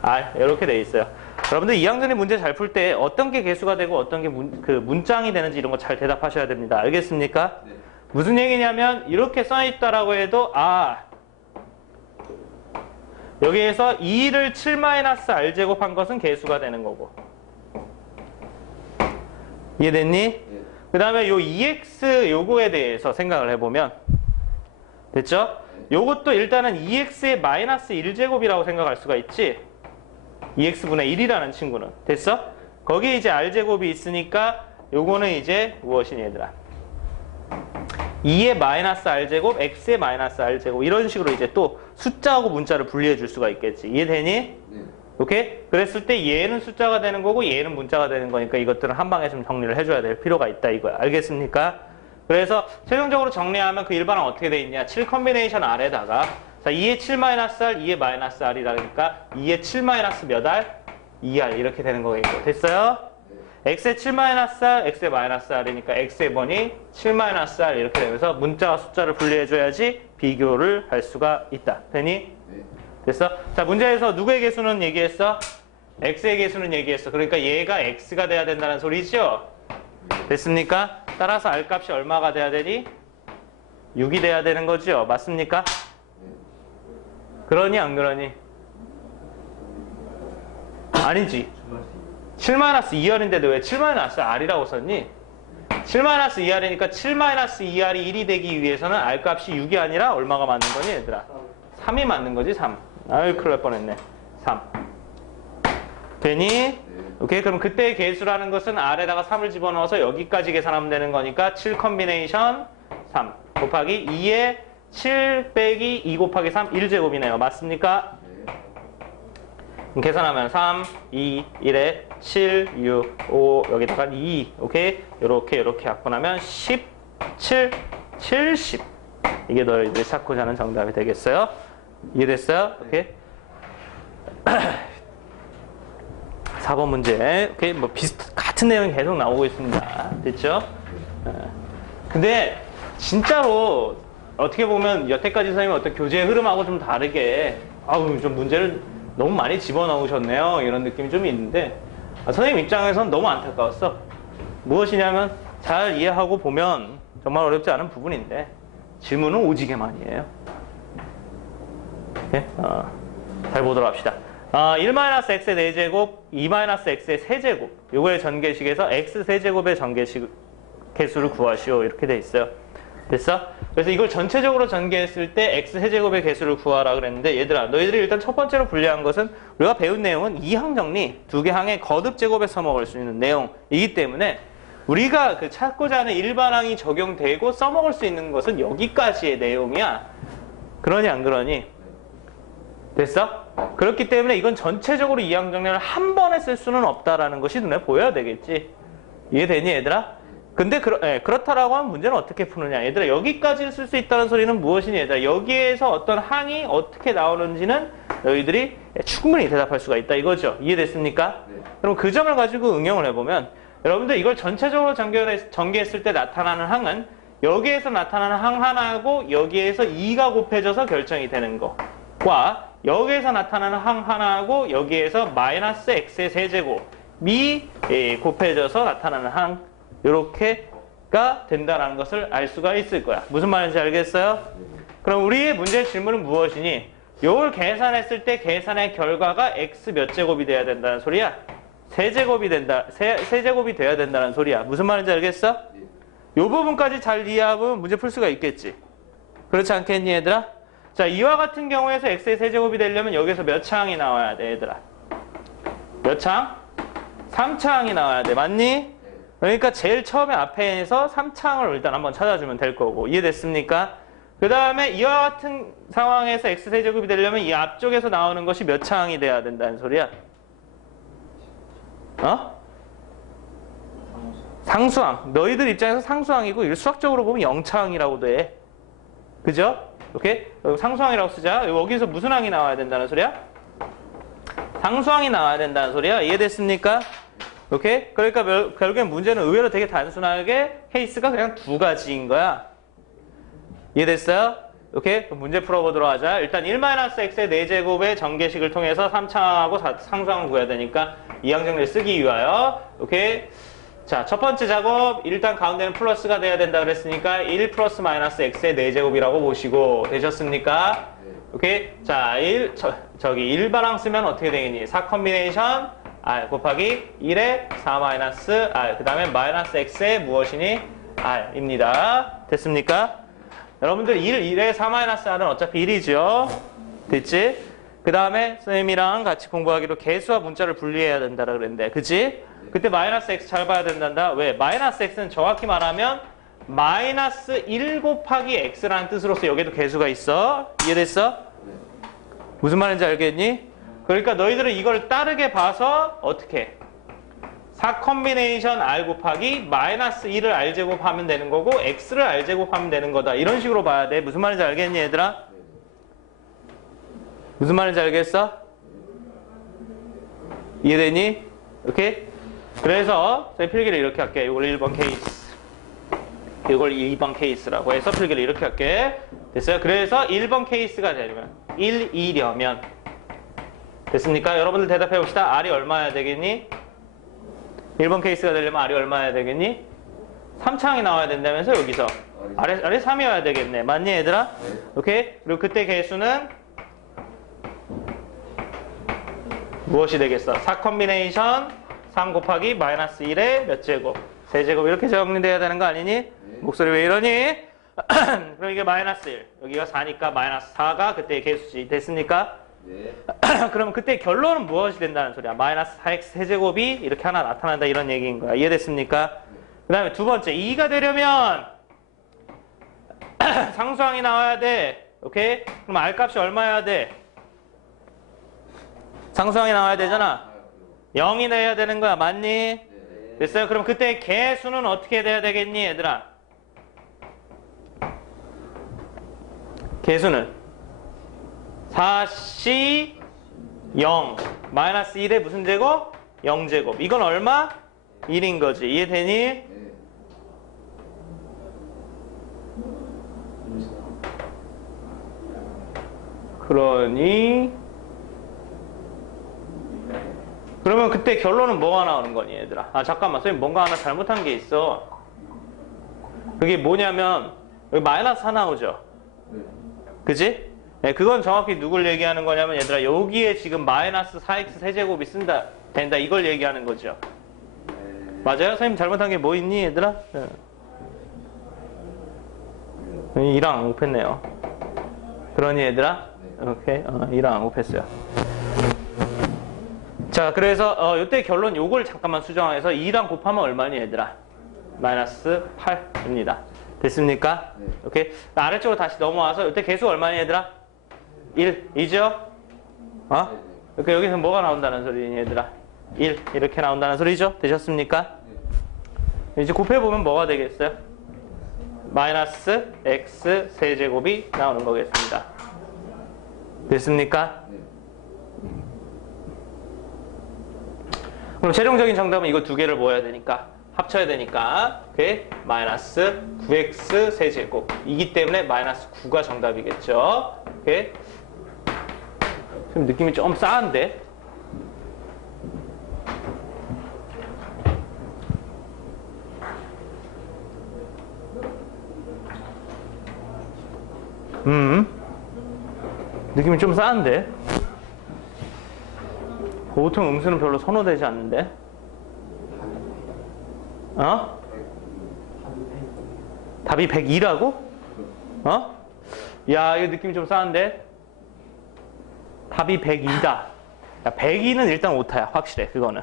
r 이렇게 돼 있어요. 여러분들 이항전의 문제 잘 풀 때 어떤 게 개수가 되고 어떤 게 문장이 되는지 이런 거 잘 대답하셔야 됩니다. 알겠습니까? 네. 무슨 얘기냐면 이렇게 써있다라고 해도 여기에서 2를 7-r 제곱한 것은 개수가 되는 거고. 이해됐니? 네. 그 다음에 요 2x 요거에 대해서 생각을 해보면 됐죠? 요것도 일단은 2x의 마이너스 1제곱이라고 생각할 수가 있지. 2x분의 1이라는 친구는. 됐어? 거기에 이제 r제곱이 있으니까 요거는 이제 무엇이니 얘들아? 2의 마이너스 r제곱, x의 마이너스 r제곱 이런 식으로 이제 또 숫자하고 문자를 분리해 줄 수가 있겠지. 이해되니? 네. 오케이? 그랬을 때 얘는 숫자가 되는 거고 얘는 문자가 되는 거니까 이것들은 한 방에 좀 정리를 해줘야 될 필요가 있다 이거야. 알겠습니까? 그래서 최종적으로 정리하면 그 일반항 어떻게 돼 있냐? 7 컨비네이션 r에다가 자 2의 7-r, 2의 마이너스 r이라니까 2의 7 마이너스 몇 r? 2r 이렇게 되는 거겠고. 됐어요? x의 7-r, x의 마이너스 r이니까 x의 번이 7-r 이렇게 되면서 문자와 숫자를 분리해줘야지 비교를 할 수가 있다. 되니? 네. 됐어? 자, 문제에서 누구의 개수는 얘기했어? x의 개수는 얘기했어. 그러니까 얘가 x가 돼야 된다는 소리죠? 됐습니까? 따라서 r값이 얼마가 돼야 되니? 6이 돼야 되는 거죠? 맞습니까? 그러니 안 그러니? 아니지. 7-2r인데도 왜 7-r이라고 썼니? 7-2r이니까 7-2r이 1이 되기 위해서는 r값이 6이 아니라 얼마가 맞는 거니 얘들아? 3이 맞는 거지 3. 아유 큰일 날 뻔했네. 3. 되니? 오케이. 그럼 그때의 개수라는 것은 r에다가 3을 집어넣어서 여기까지 계산하면 되는 거니까 7 컨비네이션 3 곱하기 2에 7 빼기 2 곱하기 3 1제곱이네요. 맞습니까? 그럼 계산하면 3, 2, 1에 7, 6, 5 여기다가 2 오케이? 요렇게 약분하면 10, 7, 70 이게 너희들이 찾고자 하는 정답이 되겠어요? 이해됐어요? 오케이? 4번 문제 오케이? 뭐 같은 내용이 계속 나오고 있습니다. 됐죠? 근데 진짜로 어떻게 보면 여태까지 선생님의 어떤 교재의 흐름하고 좀 다르게 좀 문제를 너무 많이 집어넣으셨네요. 이런 느낌이 좀 있는데 선생님 입장에서는 너무 안타까웠어. 무엇이냐면 잘 이해하고 보면 정말 어렵지 않은 부분인데 질문은 오지게 많이 해요. 네? 잘 보도록 합시다. 1-x의 4제곱, 2-x의 세제곱 요거의 전개식에서 x 세제곱의 전개식 개수를 구하시오. 이렇게 돼 있어요. 됐어? 그래서 이걸 전체적으로 전개했을 때 x 세제곱의 개수를 구하라 그랬는데 얘들아 너희들이 일단 첫 번째로 분리한 것은 우리가 배운 내용은 이항 정리 두 개 항의 거듭 제곱에 써먹을 수 있는 내용이기 때문에 우리가 그 찾고자 하는 일반항이 적용되고 써먹을 수 있는 것은 여기까지의 내용이야. 그러니 안 그러니? 됐어? 그렇기 때문에 이건 전체적으로 이항 정리를 한 번에 쓸 수는 없다라는 것이 눈에 보여야 되겠지. 이해되니 얘들아? 근데 그렇다라고 하면 문제는 어떻게 푸느냐. 얘들아 여기까지 쓸 수 있다는 소리는 무엇이니 얘들아. 여기에서 어떤 항이 어떻게 나오는지는 너희들이 충분히 대답할 수가 있다 이거죠. 이해됐습니까? 네. 그럼 그 점을 가지고 응용을 해보면 여러분들 이걸 전체적으로 전개했을 때 나타나는 항은 여기에서 나타나는 항 하나하고 여기에서 2가 곱해져서 결정이 되는 거과 여기에서 나타나는 항 하나하고 여기에서 마이너스 x의 세제곱이 곱해져서 나타나는 항 요렇게가 된다라는 것을 알 수가 있을 거야. 무슨 말인지 알겠어요? 그럼 우리의 문제 질문은 무엇이니? 요걸 계산했을 때 계산의 결과가 x 몇 제곱이 돼야 된다는 소리야? 세제곱이 돼야 된다는 소리야. 무슨 말인지 알겠어? 요 부분까지 잘 이해하면 문제 풀 수가 있겠지. 그렇지 않겠니 얘들아? 자, 이와 같은 경우에서 x의 세제곱이 되려면 여기서 몇 차항이 나와야 돼 얘들아? 몇 차항? 3차항이 나와야 돼. 맞니? 그러니까 제일 처음에 앞에서 3차항을 일단 한번 찾아주면 될 거고. 이해됐습니까? 그 다음에 이와 같은 상황에서 x 세제곱이 되려면 이 앞쪽에서 나오는 것이 몇 차항이 돼야 된다는 소리야? 어? 상수항. 너희들 입장에서 상수항이고 이걸 수학적으로 보면 0차항이라고 돼. 그죠? 오케이? 상수항이라고 쓰자. 여기서 무슨 항이 나와야 된다는 소리야? 상수항이 나와야 된다는 소리야. 이해됐습니까? 오케이? 그러니까 결국엔 문제는 의외로 되게 단순하게 케이스가 그냥 두 가지인 거야. 이해됐어요? 오케이? 그럼 문제 풀어보도록 하자. 일단 1-x의 4제곱의 전개식을 통해서 3차항하고 상수항을 구해야 되니까 이항정리를 쓰기 위하여. 오케이? 자, 첫 번째 작업. 일단 가운데는 플러스가 돼야 된다 그랬으니까 1 플러스 마이너스 x의 4제곱이라고 보시고 되셨습니까? 오케이? 자, 저기 일반항 쓰면 어떻게 되겠니? 4 컨비네이션 r 곱하기 1에 4 마이너스 r 그 다음에 마이너스 x의 무엇이니? r입니다. 됐습니까? 여러분들 1에 4 마이너스 r은 어차피 1이죠. 됐지? 그 다음에 선생님이랑 같이 공부하기로 개수와 문자를 분리해야 된다라 그랬는데 그치? 그때 마이너스 x 잘 봐야 된단다. 왜? 마이너스 x는 정확히 말하면 마이너스 1 곱하기 x라는 뜻으로서 여기도 개수가 있어. 이해됐어? 무슨 말인지 알겠니? 그러니까 너희들은 이걸 따르게 봐서 어떻게? 4 컨비네이션 r 곱하기 마이너스 1을 r제곱 하면 되는 거고 x를 r제곱 하면 되는 거다. 이런 식으로 봐야 돼. 무슨 말인지 알겠니 얘들아? 무슨 말인지 알겠어? 이해되니? 오케이? 그래서 저희 필기를 이렇게 할게. 이걸 1번 케이스, 이걸 2번 케이스라고 해서 필기를 이렇게 할게. 됐어요? 그래서 1번 케이스가 되려면 1이려면 됐습니까? 여러분들 대답해 봅시다. R이 얼마야 되겠니? 1번 케이스가 되려면 R이 얼마야 되겠니? 3차항이 나와야 된다면서 여기서 R이 3이어야 되겠네. 맞니 얘들아? 오케이? 그리고 그때 개수는 무엇이 되겠어? 4 컨비네이션 3 곱하기 마이너스 1의 몇 제곱? 세제곱 이렇게 정리돼야 되는 거 아니니? 목소리 왜 이러니? 그럼 이게 마이너스 1 여기가 4니까 마이너스 4가 그때의 개수지. 됐습니까? 네. 그러면 그때 결론은 무엇이 된다는 소리야? 마이너스 4x 세제곱이 이렇게 하나 나타난다 이런 얘기인 거야. 이해됐습니까? 그 다음에 두 번째 2가 되려면 상수항이 나와야 돼. 오케이? 그럼 R값이 얼마여야 돼? 상수항이 나와야 되잖아. 0이 돼야 되는 거야. 맞니? 됐어요? 그럼 그때 개수는 어떻게 돼야 되겠니 얘들아? 개수는 4C 0 마이너스 1의 무슨 제곱? 0제곱. 이건 얼마? 1인 거지. 이해되니? 그러면 그때 결론은 뭐가 나오는 거니 얘들아? 아 잠깐만 선생님 뭔가 하나 잘못한 게 있어. 그게 뭐냐면 여기 마이너스 4 나오죠? 그지? 네, 그건 정확히 누굴 얘기하는 거냐면 얘들아 여기에 지금 마이너스 4x 세제곱이 된다 이걸 얘기하는 거죠. 맞아요? 선생님 잘못한 게 뭐 있니 얘들아? 네. 2랑 곱했네요. 그러니 얘들아? 오케이. 2랑 곱했어요. 자 그래서 이때 결론 요걸 잠깐만 수정해서 2랑 곱하면 얼마니 얘들아? 마이너스 8입니다. 됐습니까? 네. 오케이. 아래쪽으로 다시 넘어와서 이때 개수 얼마니 얘들아? 1이죠? 그러니까 여기서 뭐가 나온다는 소리니 얘들아? 1 이렇게 나온다는 소리죠? 되셨습니까? 이제 곱해보면 뭐가 되겠어요? 마이너스 x 세제곱이 나오는 거겠습니다. 됐습니까? 그럼 최종적인 정답은 이거 두 개를 모아야 되니까 합쳐야 되니까 오케이? 마이너스 9x 세제곱 이기 때문에 마이너스 9가 정답이겠죠. 오케이? 지금 느낌이 좀 싸한데? 느낌이 좀 싸한데? 보통 음수는 별로 선호되지 않는데? 어? 답이 102라고? 어? 야, 이거 느낌이 좀 싸한데? 답이 102다. 야, 102는 일단 오타야. 확실해, 그거는.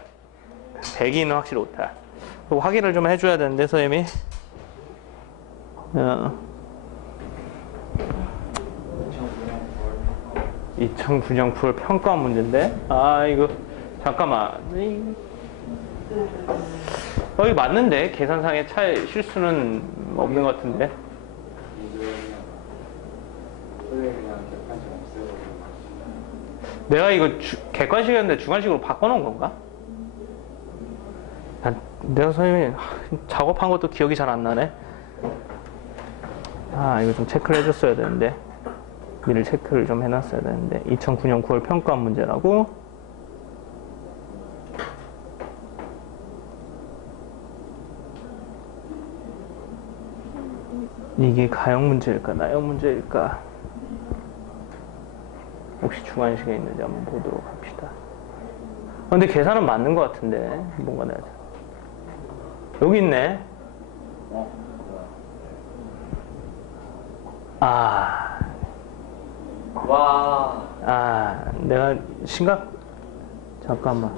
102는 확실히 오타야. 그거 확인을 좀 해줘야 되는데, 선생님이. 2009년 9월 평가 문제인데? 아, 이거, 잠깐만. 이게 맞는데? 계산상의 실수는 없는 것 같은데? 내가 이거 객관식이었는데 주관식으로 바꿔놓은 건가? 내가 선생님이 작업한 것도 기억이 잘 안 나네. 아, 이거 좀 체크를 해줬어야 되는데. 미리 체크를 좀 해놨어야 되는데. 2009년 9월 평가 문제라고. 이게 가형 문제일까, 나형 문제일까? 혹시 주관식에 있는지 한번 보도록 합시다. 근데 계산은 맞는 것 같은데. 뭔가 내가. 여기 있네. 내가 잠깐만.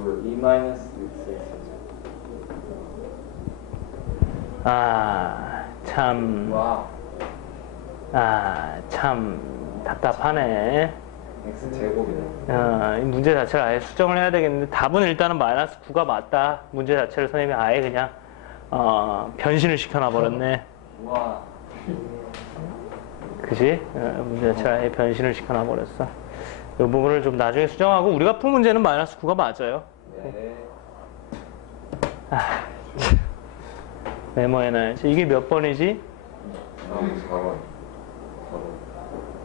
참 답답하네. X제곱이네. 이 문제 자체를 아예 수정을 해야 되겠는데 답은 일단은 마이너스 9가 맞다. 문제 자체를 선생님이 아예 그냥 변신을 시켜놔 버렸네. 와. 그지? 문제 자체를 아예 변신을 시켜놔 버렸어. 이 부분을 좀 나중에 수정하고 우리가 푼 문제는 마이너스 9가 맞아요. 네. 메모해놔야지. 이게 몇 번이지? 4번.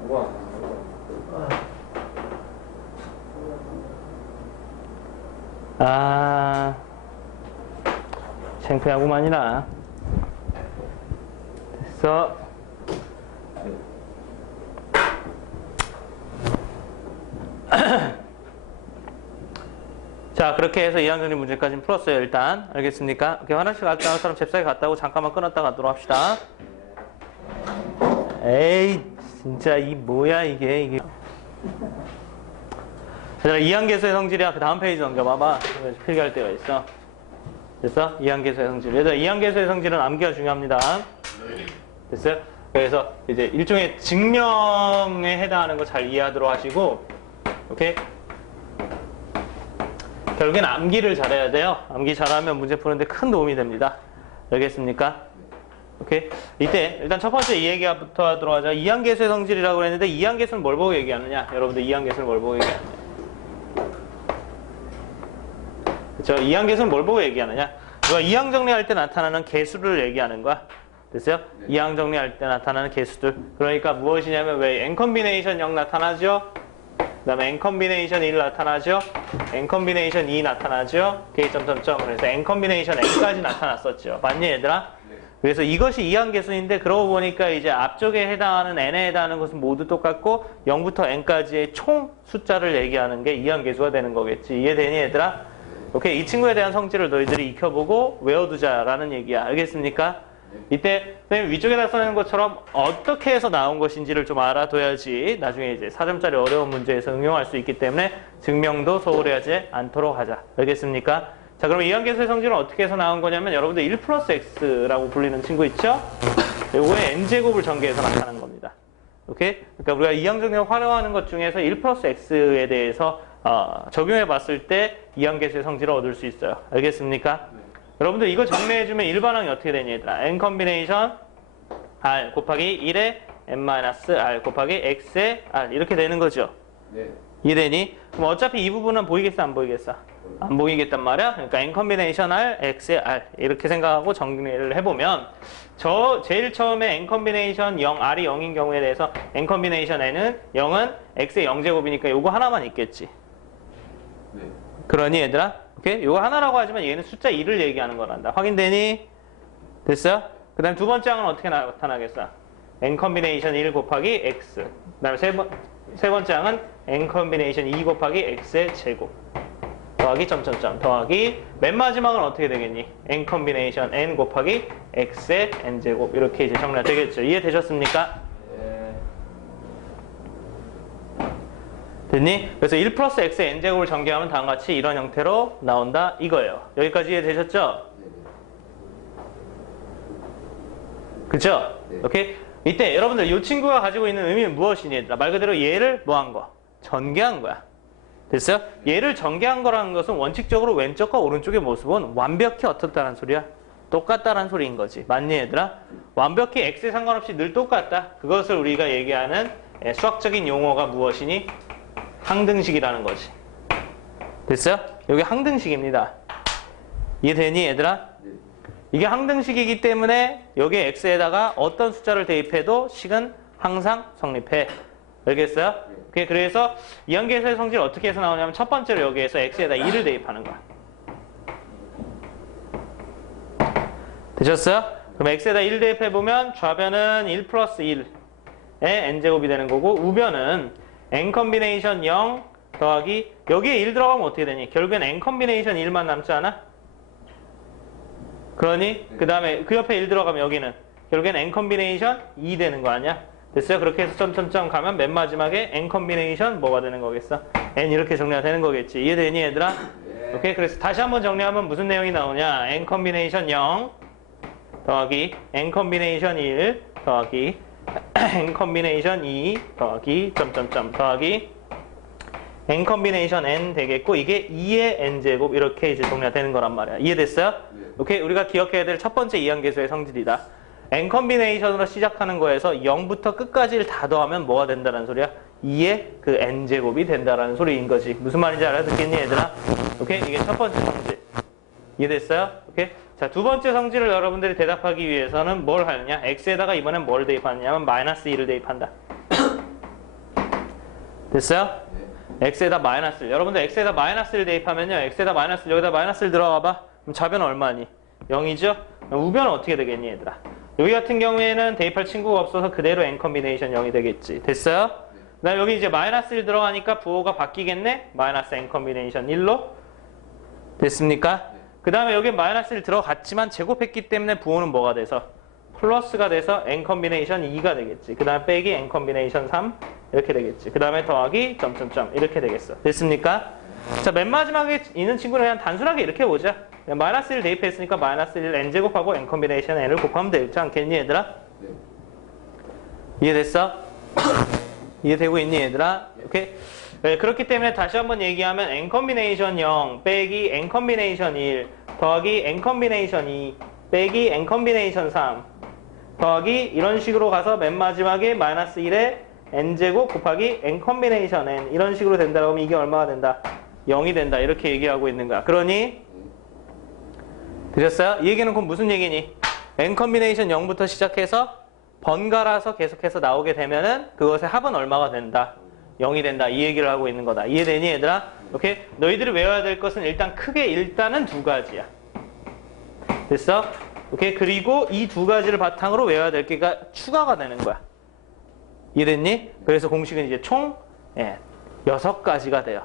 우와. 창피하구만이나. 됐어. 자, 그렇게 해서 이항정리 문제까지는 풀었어요, 일단. 알겠습니까? 오케이, 화장실 갔다 온 사람 잽싸게 갔다 오고 잠깐만 끊었다 가도록 합시다. 에이, 진짜 이 뭐야, 이게. 얘들아, 이항계수의 성질이야. 그 다음 페이지 넘겨봐봐. 필기할 때가 있어. 됐어? 이항계수의 성질. 얘들아, 이항계수의 성질은 암기가 중요합니다. 됐어요? 그래서 이제 일종의 증명에 해당하는 거 잘 이해하도록 하시고, 오케이? 결국엔 암기를 잘해야 돼요. 암기 잘하면 문제 푸는데 큰 도움이 됩니다. 알겠습니까? 오케이? 이때 일단 첫 번째 이 얘기부터 하도록 하자. 이항계수의 성질이라고 했는데 이항계수는 뭘 보고 얘기하느냐? 여러분들 이항계수는 뭘 보고 얘기하느냐? 그쵸? 이항계수는 뭘 보고 얘기하느냐? 누가 이항 정리할 때 나타나는 개수를 얘기하는 거야. 됐어요? 이항 정리할 때 나타나는 개수들. 그러니까 무엇이냐면 왜 n 컨비네이션 0 나타나죠? 그 다음에 n 컨비네이션 1 나타나죠? n 컨비네이션 2 나타나죠? k 점점점. 그래서 n 컨비네이션 n까지 나타났었죠. 맞니 얘들아? 그래서 이것이 이항계수인데 그러고 보니까 이제 앞쪽에 해당하는 n에 해당하는 것은 모두 똑같고 0부터 n까지의 총 숫자를 얘기하는 게 이항계수가 되는 거겠지. 이해되니 얘들아? 오케이, 이 친구에 대한 성질을 너희들이 익혀보고 외워두자라는 얘기야. 알겠습니까? 이때 선생님 위쪽에다 써놓은 것처럼 어떻게 해서 나온 것인지를 좀 알아둬야지 나중에 이제 4점짜리 어려운 문제에서 응용할 수 있기 때문에 증명도 소홀히 하지 않도록 하자. 알겠습니까? 자, 그럼 이항계수의 성질은 어떻게 해서 나온 거냐면 여러분들 1 플러스 x라고 불리는 친구 있죠? 요거에 n제곱을 전개해서 나타난 겁니다. 오케이? 그러니까 우리가 이항정리를 활용하는 것 중에서 1 플러스 x에 대해서 적용해 봤을 때 이항계수의 성질을 얻을 수 있어요. 알겠습니까? 여러분들 이거 정리해주면 일반항이 어떻게 되니 얘들아? n 컨비네이션 r 곱하기 1에 n-r 곱하기 x에 r 이렇게 되는 거죠. 네. 이해되니? 그럼 어차피 이 부분은 보이겠어 안 보이겠어? 안 보이겠단 말이야. 그러니까 n 컨비네이션 r, x에 r 이렇게 생각하고 정리를 해보면 제일 처음에 n 컨비네이션 0, r이 0인 경우에 대해서 n 컨비네이션 n은 0은 x의 0제곱이니까 요거 하나만 있겠지. 네. 그러니 얘들아? 오케이? 요거 하나라고 하지만 얘는 숫자 2를 얘기하는 거란다. 확인되니? 됐어요? 그 다음 두 번째 항은 어떻게 나타나겠어? n 컴비네이션 1 곱하기 x. 그다음에 세 번째 항은 n 컴비네이션 2 곱하기 x의 제곱. 더하기 점점점 더하기 맨 마지막은 어떻게 되겠니? n 컴비네이션 n 곱하기 x의 n 제곱. 이렇게 이제 정리가 되겠죠. 이해되셨습니까? 네. 됐니? 그래서 1 플러스 x의 n제곱을 전개하면 다음과 같이 이런 형태로 나온다 이거예요. 여기까지 이해되셨죠? 그쵸? 네. 오케이? 이때 여러분들 이 친구가 가지고 있는 의미는 무엇이니 얘들아? 말 그대로 얘를 뭐 한 거? 전개한 거야. 됐어요? 얘를 전개한 거라는 것은 원칙적으로 왼쪽과 오른쪽의 모습은 완벽히 어떻다는 소리야? 똑같다는 소리인 거지. 맞니 얘들아? 완벽히 x에 상관없이 늘 똑같다. 그것을 우리가 얘기하는 수학적인 용어가 무엇이니? 항등식이라는 거지. 됐어요? 여기 항등식입니다. 이해되니 얘들아? 이게 항등식이기 때문에 여기에 x에다가 어떤 숫자를 대입해도 식은 항상 성립해. 알겠어요? 그래서 이항계에서의 성질을 어떻게 해서 나오냐면 첫 번째로 여기에서 x에다 2를 대입하는 거야. 되셨어요? 그럼 x에다 1 대입해보면 좌변은 1 플러스 1의 n제곱이 되는 거고 우변은 n 컴비네이션 0 더하기 여기에 1 들어가면 어떻게 되니? 결국엔 n 컴비네이션 1만 남지 않아? 그러니 그 다음에 그 옆에 1 들어가면 여기는 결국엔 n 컴비네이션 2 되는 거 아니야? 됐어요? 그렇게 해서 점점점 가면 맨 마지막에 n 컴비네이션 뭐가 되는 거겠어? n 이렇게 정리가 되는 거겠지. 이해되니 얘들아? 네. 오케이. 그래서 다시 한번 정리하면 무슨 내용이 나오냐? n 컴비네이션 0 더하기 n 컴비네이션 1 더하기 n 컴비네이션 2 더하기 점점점 더하기 n 컴비네이션 n 되겠고 이게 2의 n제곱 이렇게 이제 정리가 되는 거란 말이야. 이해됐어요? 네. 오케이. 우리가 기억해야 될 첫 번째 이항계수의 성질이다. n 컴비네이션으로 시작하는 거에서 0부터 끝까지를 다 더하면 뭐가 된다는 소리야? 2의 그 n제곱이 된다라는 소리인 거지. 무슨 말인지 알아듣겠니 얘들아? 오케이. 이게 첫 번째 성질. 이해됐어요? 오케이. 자, 두 번째 성질을 여러분들이 대답하기 위해서는 뭘 하느냐? x에다가 이번엔 뭘 대입하느냐면 마이너스 2를 대입한다. 됐어요? x에다 마이너스 1. 여러분들 x에다 마이너스 1 대입하면요. x에다 마이너스 1 여기다 마이너스 1 들어가 봐. 그럼 좌변은 얼마니? 0이죠? 우변은 어떻게 되겠니 얘들아? 여기 같은 경우에는 대입할 친구가 없어서 그대로 n 컴비네이션 0이 되겠지. 됐어요? 그 다음에 여기 이제 마이너스 1 들어가니까 부호가 바뀌겠네? 마이너스 n 컴비네이션 1로. 됐습니까? 그 다음에 여기 마이너스 1 들어갔지만 제곱했기 때문에 부호는 뭐가 돼서? 플러스가 돼서 n 컴비네이션 2가 되겠지. 그 다음에 빼기 n 컴비네이션 3 이렇게 되겠지. 그 다음에 더하기 점점점 이렇게 되겠어. 됐습니까? 자, 맨 마지막에 있는 친구는 그냥 단순하게 이렇게 보자. 마이너스 1 대입했으니까 마이너스 1 n제곱하고 n 컴비네이션 n을 곱하면 되지 않겠니 얘들아? 네. 이해됐어? 이해되고 있니 얘들아? 오케이? 네, 그렇기 때문에 다시 한번 얘기하면 n 컴비네이션 0 빼기 n 컴비네이션 1 더하기 n 컴비네이션 2 빼기 n 컴비네이션 3 더하기 이런 식으로 가서 맨 마지막에 마이너스 1에 n제곱 곱하기 n 컴비네이션 n 이런 식으로 된다고 하면 이게 얼마가 된다? 0이 된다. 이렇게 얘기하고 있는 거야. 그러니 되셨어요? 이 얘기는 그럼 무슨 얘기니? n 컴비네이션 0부터 시작해서 번갈아서 계속해서 나오게 되면은 그것의 합은 얼마가 된다? 0이 된다. 이 얘기를 하고 있는 거다. 이해되니 얘들아? 오케이? 너희들이 외워야 될 것은 일단은 두 가지야. 됐어? 오케이? 그리고 이 두 가지를 바탕으로 외워야 될 게가 추가가 되는 거야. 이해됐니? 그래서 공식은 이제 총 6가지가 돼요.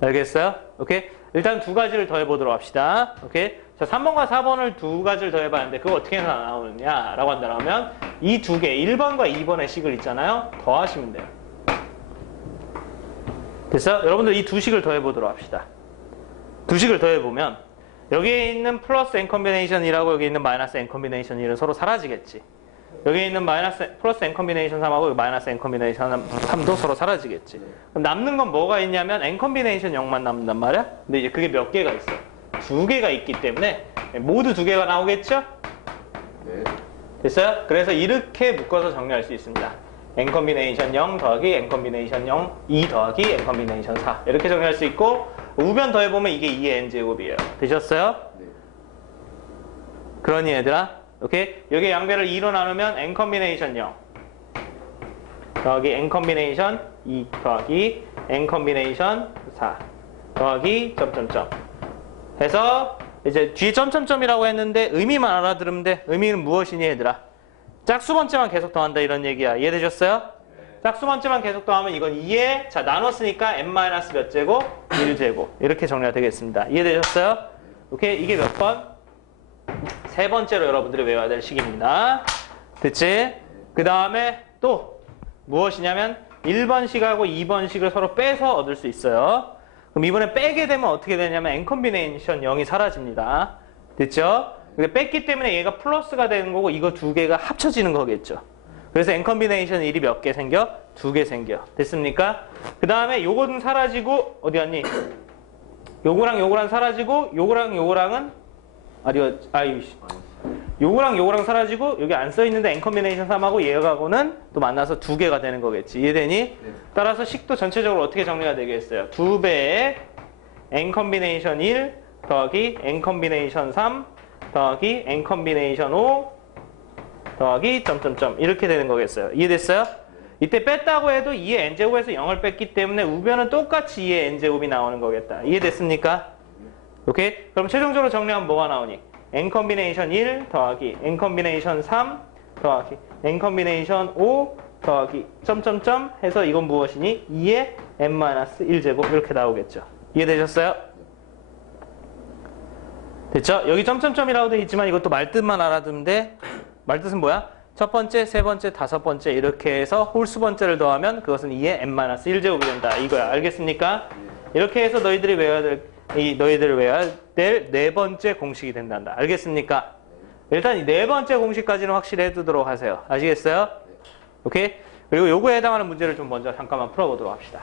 알겠어요? 오케이? 일단 두 가지를 더해보도록 합시다. 오케이? 자, 3번과 4번을 두 가지를 더해봤는데 그거 어떻게 나오느냐라고 한다면 이 두 개, 1번과 2번의 식을 있잖아요. 더하시면 돼요. 됐어요? 여러분들 이 두 식을 더해보도록 합시다. 두 식을 더해보면 여기에 있는 플러스 n 컴비네이션이라고 여기 있는 마이너스 n 컴비네이션 1은 서로 사라지겠지. 여기 있는 플러스 n 컴비네이션 3하고 마이너스 n 컴비네이션 3도 서로 사라지겠지. 그럼 남는 건 뭐가 있냐면 n 컴비네이션 0만 남는단 말이야. 근데 이제 그게 몇 개가 있어? 두 개가 있기 때문에 모두 두 개가 나오겠죠? 네. 됐어요? 그래서 이렇게 묶어서 정리할 수 있습니다. n 컴비네이션 0 더하기 n 컴비네이션 0, 2 더하기 n 컴비네이션 4 이렇게 정리할 수 있고 우변 더해보면 이게 2의 n제곱이에요. 되셨어요? 네. 그러니 얘들아 오케이? 여기 양배를 2로 나누면 n 컴비네이션 0 더하기 n 컴비네이션 2 더하기 n 컴비네이션 4 더하기 점점점 해서 이제 뒤에 점점점이라고 했는데 의미만 알아들으면 돼. 의미는 무엇이니 얘들아? 짝수 번째만 계속 더한다 이런 얘기야. 이해되셨어요? 짝수 번째만 계속 더하면 이건 2에 자 나눴으니까 n 마이너스 몇 제곱? 1제곱 이렇게 정리가 되겠습니다. 이해되셨어요? 오케이 이게 몇 번? 세 번째로 여러분들이 외워야 될 식입니다. 됐지? 그 다음에 또 무엇이냐면 1번식하고 2번식을 서로 빼서 얻을 수 있어요. 그럼 이번에 빼게 되면 어떻게 되냐면 n 컨비네이션 0이 사라집니다. 됐죠? 뺐기 때문에 얘가 플러스가 되는 거고 이거 두 개가 합쳐지는 거겠죠. 그래서 n 컨비네이션 1이 몇 개 생겨? 2개 생겨. 됐습니까? 그 다음에 요거는 사라지고 어디 갔니? 요거랑 요거랑 사라지고 요거랑 요거랑은 요거랑 요거랑 사라지고 여기 안 써있는데 n 컨비네이션 3하고 얘하고는 또 만나서 두 개가 되는 거겠지. 이해되니? 따라서 식도 전체적으로 어떻게 정리가 되겠어요? 2배의 n 컨비네이션 1 더하기 n 컨비네이션 3 더하기 n 컨비네이션 5 더하기 점점점 이렇게 되는 거겠어요. 이해됐어요? 이때 뺐다고 해도 2의 n제곱에서 0을 뺐기 때문에 우변은 똑같이 2의 n제곱이 나오는 거겠다. 이해됐습니까? 오케이? 그럼 최종적으로 정리하면 뭐가 나오니? n 컨비네이션 1 더하기 n 컨비네이션 3 더하기 n 컨비네이션 5 더하기 점점점 해서 이건 무엇이니? 2의 n-1제곱 이렇게 나오겠죠. 이해되셨어요? 됐죠? 여기 점점점이라고 되어 있지만 이것도 말뜻만 알아두면 돼. 말뜻은 뭐야? 첫 번째, 세 번째, 다섯 번째 이렇게 해서 홀수 번째를 더하면 그것은 2의 n-1제곱이 된다. 이거야. 알겠습니까? 이렇게 해서 너희들이 외워야 될 네 번째 공식이 된단다. 알겠습니까? 일단 이 네 번째 공식까지는 확실히 해두도록 하세요. 아시겠어요? 오케이? 그리고 요거에 해당하는 문제를 좀 먼저 잠깐만 풀어보도록 합시다.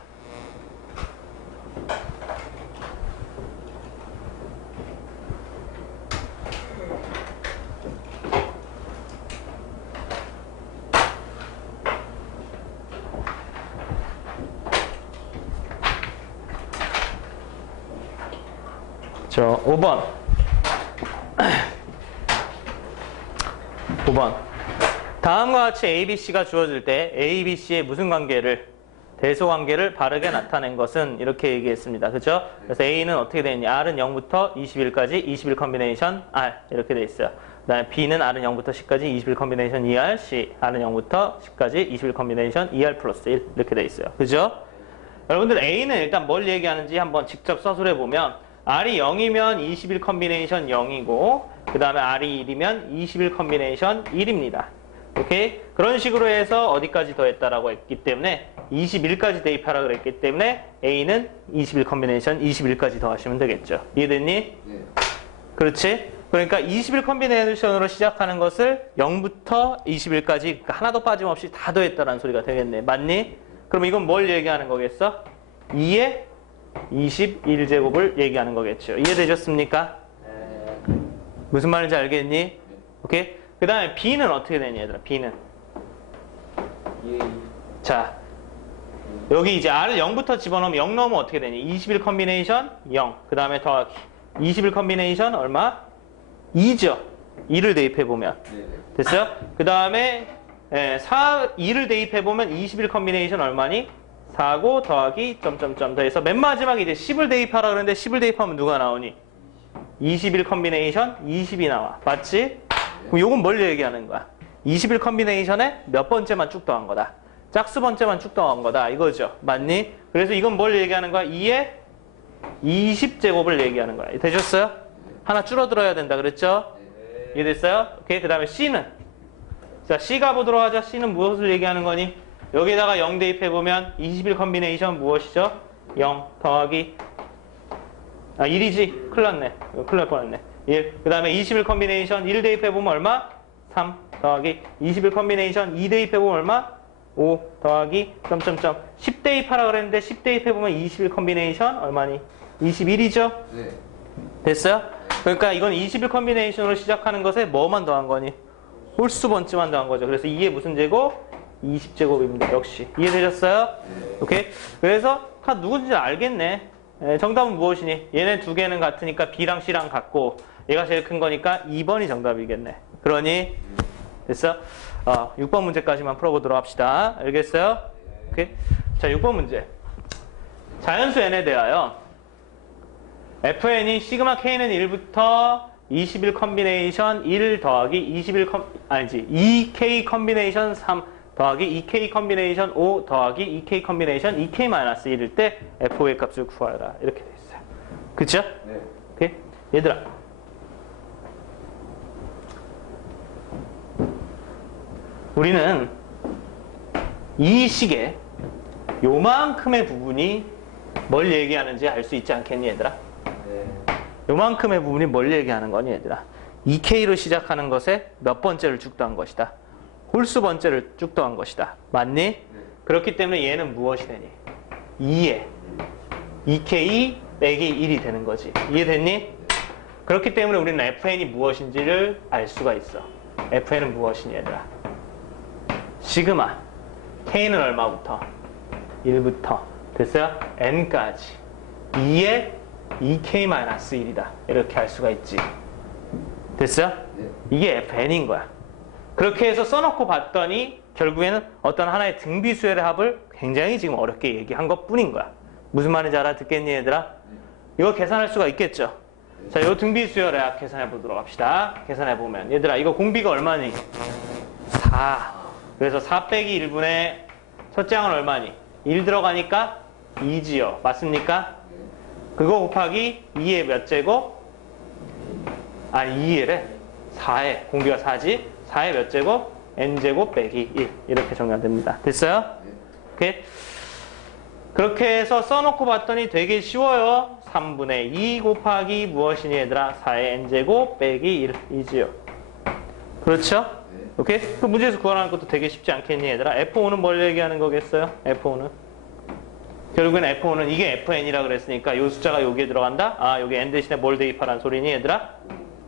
저 5번 5번 다음과 같이 ABC가 주어질 때 ABC의 무슨 관계를 대소관계를 바르게 나타낸 것은 이렇게 얘기했습니다. 그렇죠? 그래서 A는 어떻게 되느냐 R은 0부터 21까지 21 컨비네이션 R 이렇게 돼 있어요. 그 다음에 B는 R은 0부터 10까지 21 컨비네이션 ER C R은 0부터 10까지 21 컨비네이션 ER 플러스 1 이렇게 돼 있어요. 그죠? 여러분들 A는 일단 뭘 얘기하는지 한번 직접 서술해 보면 R이 0이면 21 컨비네이션 0이고 그 다음에 R이 1이면 21 컨비네이션 1입니다. 오케이? 그런 식으로 해서 어디까지 더했다라고 했기 때문에 21까지 대입하라 그랬기 때문에 A는 21 컨비네이션 21까지 더하시면 되겠죠. 이해됐니? 네. 그렇지? 그러니까 21 컨비네이션으로 시작하는 것을 0부터 21까지 그러니까 하나도 빠짐없이 다 더했다라는 소리가 되겠네. 맞니? 그럼 이건 뭘 얘기하는 거겠어? 2의 21제곱을 얘기하는 거겠죠. 이해되셨습니까? 무슨 말인지 알겠니? 오케이? 그 다음에 B는 어떻게 되니 얘들아? B는 자 여기 이제 R을 0부터 집어넣으면 0 넣으면 어떻게 되니? 21 컨비네이션 0 그 다음에 더하기 21 컨비네이션 얼마? 2죠. 2를 대입해보면 됐어요? 그 다음에 2를 대입해보면 21 컨비네이션 얼마니? 4고 더하기 점점점 더해서 맨 마지막에 이제 10을 대입하라 그러는데 10을 대입하면 누가 나오니? 21 컨비네이션 20이 나와. 맞지? 그럼 요건 뭘 얘기하는 거야? 21 컨비네이션에 몇 번째만 쭉 더한 거다. 짝수 번째만 쭉 더한 거다. 이거죠. 맞니? 그래서 이건 뭘 얘기하는 거야? 2의 20제곱을 얘기하는 거야. 되셨어요? 하나 줄어들어야 된다. 그랬죠? 이해됐어요? 오케이. 그 다음에 C는? 자, C 가보도록 하자. C는 무엇을 얘기하는 거니? 여기다가 0 대입해보면 21 컨비네이션 무엇이죠? 0 더하기 1이지? 큰일 났네. 큰일 날 뻔했네. 1. 그 다음에 21 컨비네이션 1 대입해보면 얼마? 3 더하기 21 컨비네이션 2 대입해보면 얼마? 5 더하기 점점점 10 대입하라 그랬는데 10 대입해보면 21 컨비네이션 얼마니? 21이죠? 네. 됐어요? 그러니까 이건 21 컨비네이션으로 시작하는 것에 뭐만 더한 거니? 홀수 번째만 더한 거죠. 그래서 2의 무슨 제곱? 20제곱입니다. 역시. 이해되셨어요? 네. 오케이? 그래서 누군지 알겠네. 정답은 무엇이니? 얘네 두 개는 같으니까 B랑 C랑 같고 얘가 제일 큰 거니까 2번이 정답이겠네. 그러니 됐어? 6번 문제까지만 풀어보도록 합시다. 알겠어요? 오케이? 자, 6번 문제. 자연수 n에 대하여 fn이 시그마 k는 1부터 21 컨비네이션 1 더하기 21 아니지 2K 컨비네이션 3 더하기 2K 컨비네이션 5 더하기 2K 컨비네이션 2K-1일 때 F5의 값을 구하라. 이렇게 돼 있어요. 그쵸? 네. 오케이? 얘들아. 우리는 이 식의 요만큼의 부분이 뭘 얘기하는지 알 수 있지 않겠니, 얘들아? 네. 요만큼의 부분이 뭘 얘기하는 거니, 얘들아? 2K로 시작하는 것에 몇 번째를 쭉 더한 것이다. 홀수 번째를 쭉 더한 것이다. 맞니? 네. 그렇기 때문에 얘는 무엇이 되니? 2에 2K 빼기 1이 되는 거지. 이해됐니? 그렇기 때문에 우리는 FN이 무엇인지를 알 수가 있어. FN은 무엇이니, 얘들아? 시그마 K는 얼마부터? 1부터 됐어요? N까지 2에 2K-1이다. 이렇게 할 수가 있지. 됐어요? 네. 이게 FN인 거야. 그렇게 해서 써놓고 봤더니 결국에는 어떤 하나의 등비수열의 합을 굉장히 지금 어렵게 얘기한 것 뿐인 거야. 무슨 말인지 알아듣겠니, 얘들아? 이거 계산할 수가 있겠죠? 자, 이 등비수열의 합 계산해 보도록 합시다. 계산해 보면 얘들아, 이거 공비가 얼마니? 4. 그래서 4 빼기 1분의 첫째 항은 얼마니? 1 들어가니까 2지요. 맞습니까? 그거 곱하기 2의 몇 제곱? 아니 2의 4에 공비가 4지? 4의 몇 제곱? n제곱 빼기 1 이렇게 정리됩니다. 됐어요? 오케이? 그렇게 해서 써놓고 봤더니 되게 쉬워요. 3분의 2 곱하기 무엇이니 얘들아? 4의 n제곱 빼기 1이지요. 그렇죠? 오케이? 그 문제에서 구하라는 것도 되게 쉽지 않겠니 얘들아? F5는 뭘 얘기하는 거겠어요? F5는 결국엔 F5는 이게 FN이라 그랬으니까 이 숫자가 여기에 들어간다? 아, 여기 n 대신에 뭘 대입하라는 소리니 얘들아?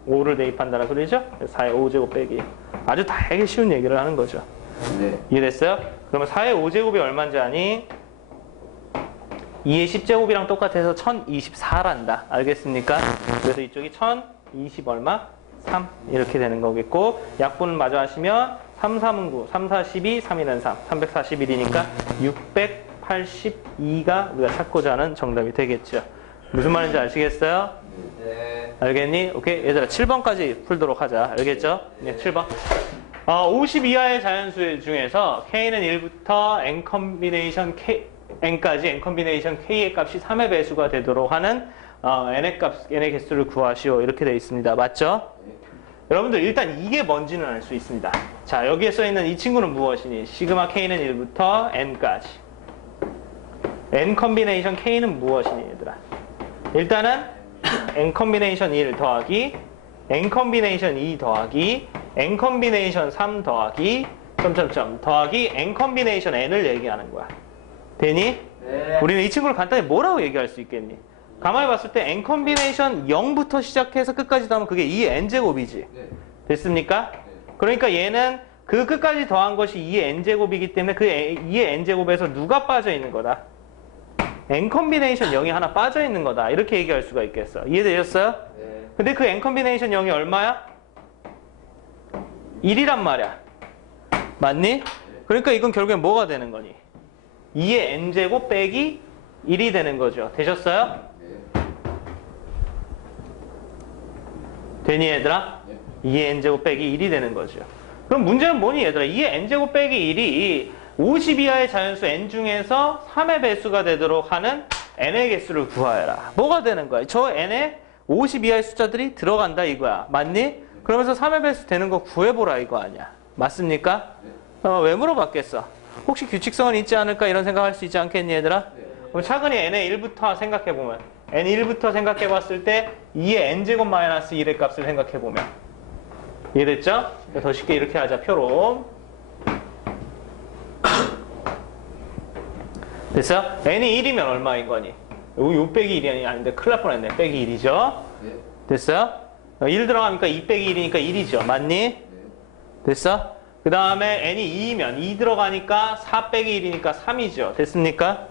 5를 대입한다는 소리죠? 4의 5제곱 빼기 아주 되게 쉬운 얘기를 하는 거죠. 네. 이해됐어요? 그러면 4의 5제곱이 얼마인지 아니? 2의 10제곱이랑 똑같아서 1024란다. 알겠습니까? 그래서 이쪽이 1020 얼마? 3 이렇게 되는 거겠고 약분을 마저 하시면 3, 3은 9, 3, 4, 12, 3, 1은 3 341이니까 682가 우리가 찾고자 하는 정답이 되겠죠. 무슨 말인지 아시겠어요? 네. 알겠니? 오케이. 얘들아 7번까지 풀도록 하자. 알겠죠? 네, 7번. 50 이하의 자연수 중에서 K는 1부터 N 컨비네이션 N까지 N 컨비네이션 K의 값이 3의 배수가 되도록 하는 N의 개수를 구하시오. 이렇게 되어 있습니다. 맞죠? 여러분들 일단 이게 뭔지는 알 수 있습니다. 자, 여기에 써있는 이 친구는 무엇이니? 시그마 K는 1부터 N까지. N 컨비네이션 K는 무엇이니, 얘들아? 일단은 N 컨비네이션 1 더하기 N 컨비네이션 2 더하기 N 컨비네이션 3 더하기 점점점 더하기 N 컨비네이션 N을 얘기하는 거야. 되니? 네. 우리는 이 친구를 간단히 뭐라고 얘기할 수 있겠니? 가만히 봤을 때 N 컨비네이션 0부터 시작해서 끝까지 더하면 그게 2의 N제곱이지. 네. 됐습니까? 네. 그러니까 얘는 그 끝까지 더한 것이 2의 N제곱이기 때문에 그 2의 N제곱에서 누가 빠져 있는 거다? N 컨비네이션 0이 하나 빠져 있는 거다. 이렇게 얘기할 수가 있겠어. 이해되셨어요? 네. 근데 그 N 컨비네이션 0이 얼마야? 1이란 말이야. 맞니? 그러니까 이건 결국엔 뭐가 되는 거니? 2의 N제곱 빼기 1이 되는 거죠. 되셨어요? 네. 되니 얘들아? 네. 2의 N제곱 빼기 1이 되는 거죠. 그럼 문제는 뭐니 얘들아? 2의 N제곱 빼기 1이 50 이하의 자연수 N 중에서 3의 배수가 되도록 하는 N의 개수를 구하여라. 뭐가 되는 거야? 저 N에 50 이하의 숫자들이 들어간다 이거야. 맞니? 그러면서 3의 배수 되는 거 구해보라 이거 아니야. 맞습니까? 왜 물어봤겠어? 혹시 규칙성은 있지 않을까 이런 생각할 수 있지 않겠니 얘들아? 그럼 차근히 N의 1부터 생각해보면 N1부터 생각해봤을 때 2의 N제곱 마이너스 1의 값을 생각해보면 이해됐죠? 더 쉽게 이렇게 하자. 표로 됐어요? N이 1이면 얼마인 거니? 요 빼기 1이 아닌데 큰일 날 뻔했네. 빼기 1이죠? 네. 됐어요? 1 들어가니까 2 빼기 1이니까 1이죠. 맞니? 네. 됐어? 그 다음에 N이 2이면 2 들어가니까 4 빼기 1이니까 3이죠. 됐습니까?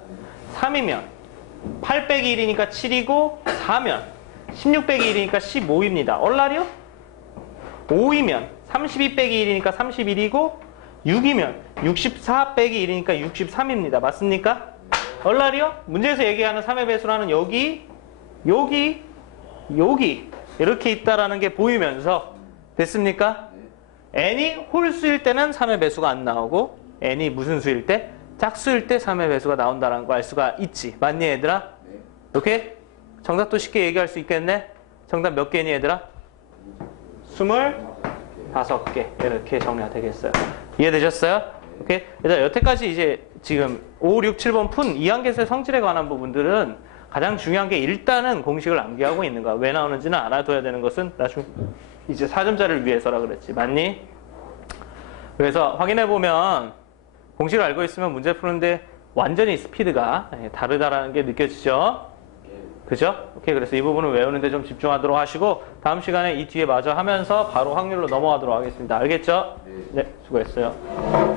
3이면 8 빼기 1이니까 7이고 4면 16 빼기 1이니까 15입니다. 얼라리요? 5이면 32 빼기 1이니까 31이고 6이면 64 빼기 1이니까 63입니다. 맞습니까? 얼라리요? 문제에서 얘기하는 3의 배수라는 여기 이렇게 있다라는 게 보이면서 됐습니까? n이 홀수일 때는 3의 배수가 안 나오고 n이 무슨 수일 때? 짝수일 때 3의 배수가 나온다는 거 알 수가 있지. 맞니 얘들아? 네. 오케이? 정답도 쉽게 얘기할 수 있겠네? 정답 몇 개니 얘들아? 25개 이렇게 정리가 되겠어요. 이해되셨어요? 오케이? 얘들아 여태까지 이제 지금 5, 6, 7번 푼 이항계수의 성질에 관한 부분들은 가장 중요한 게 일단은 공식을 암기하고 있는 거야. 왜 나오는지는 알아둬야 되는 것은 나중 이제 4점자를 위해서라 그랬지. 맞니? 그래서 확인해보면 공식을 알고 있으면 문제 푸는데 완전히 스피드가 다르다라는 게 느껴지죠? 그죠? 오케이. 그래서 이 부분을 외우는데 좀 집중하도록 하시고 다음 시간에 이 뒤에 마저 하면서 바로 확률로 넘어가도록 하겠습니다. 알겠죠? 네, 수고했어요.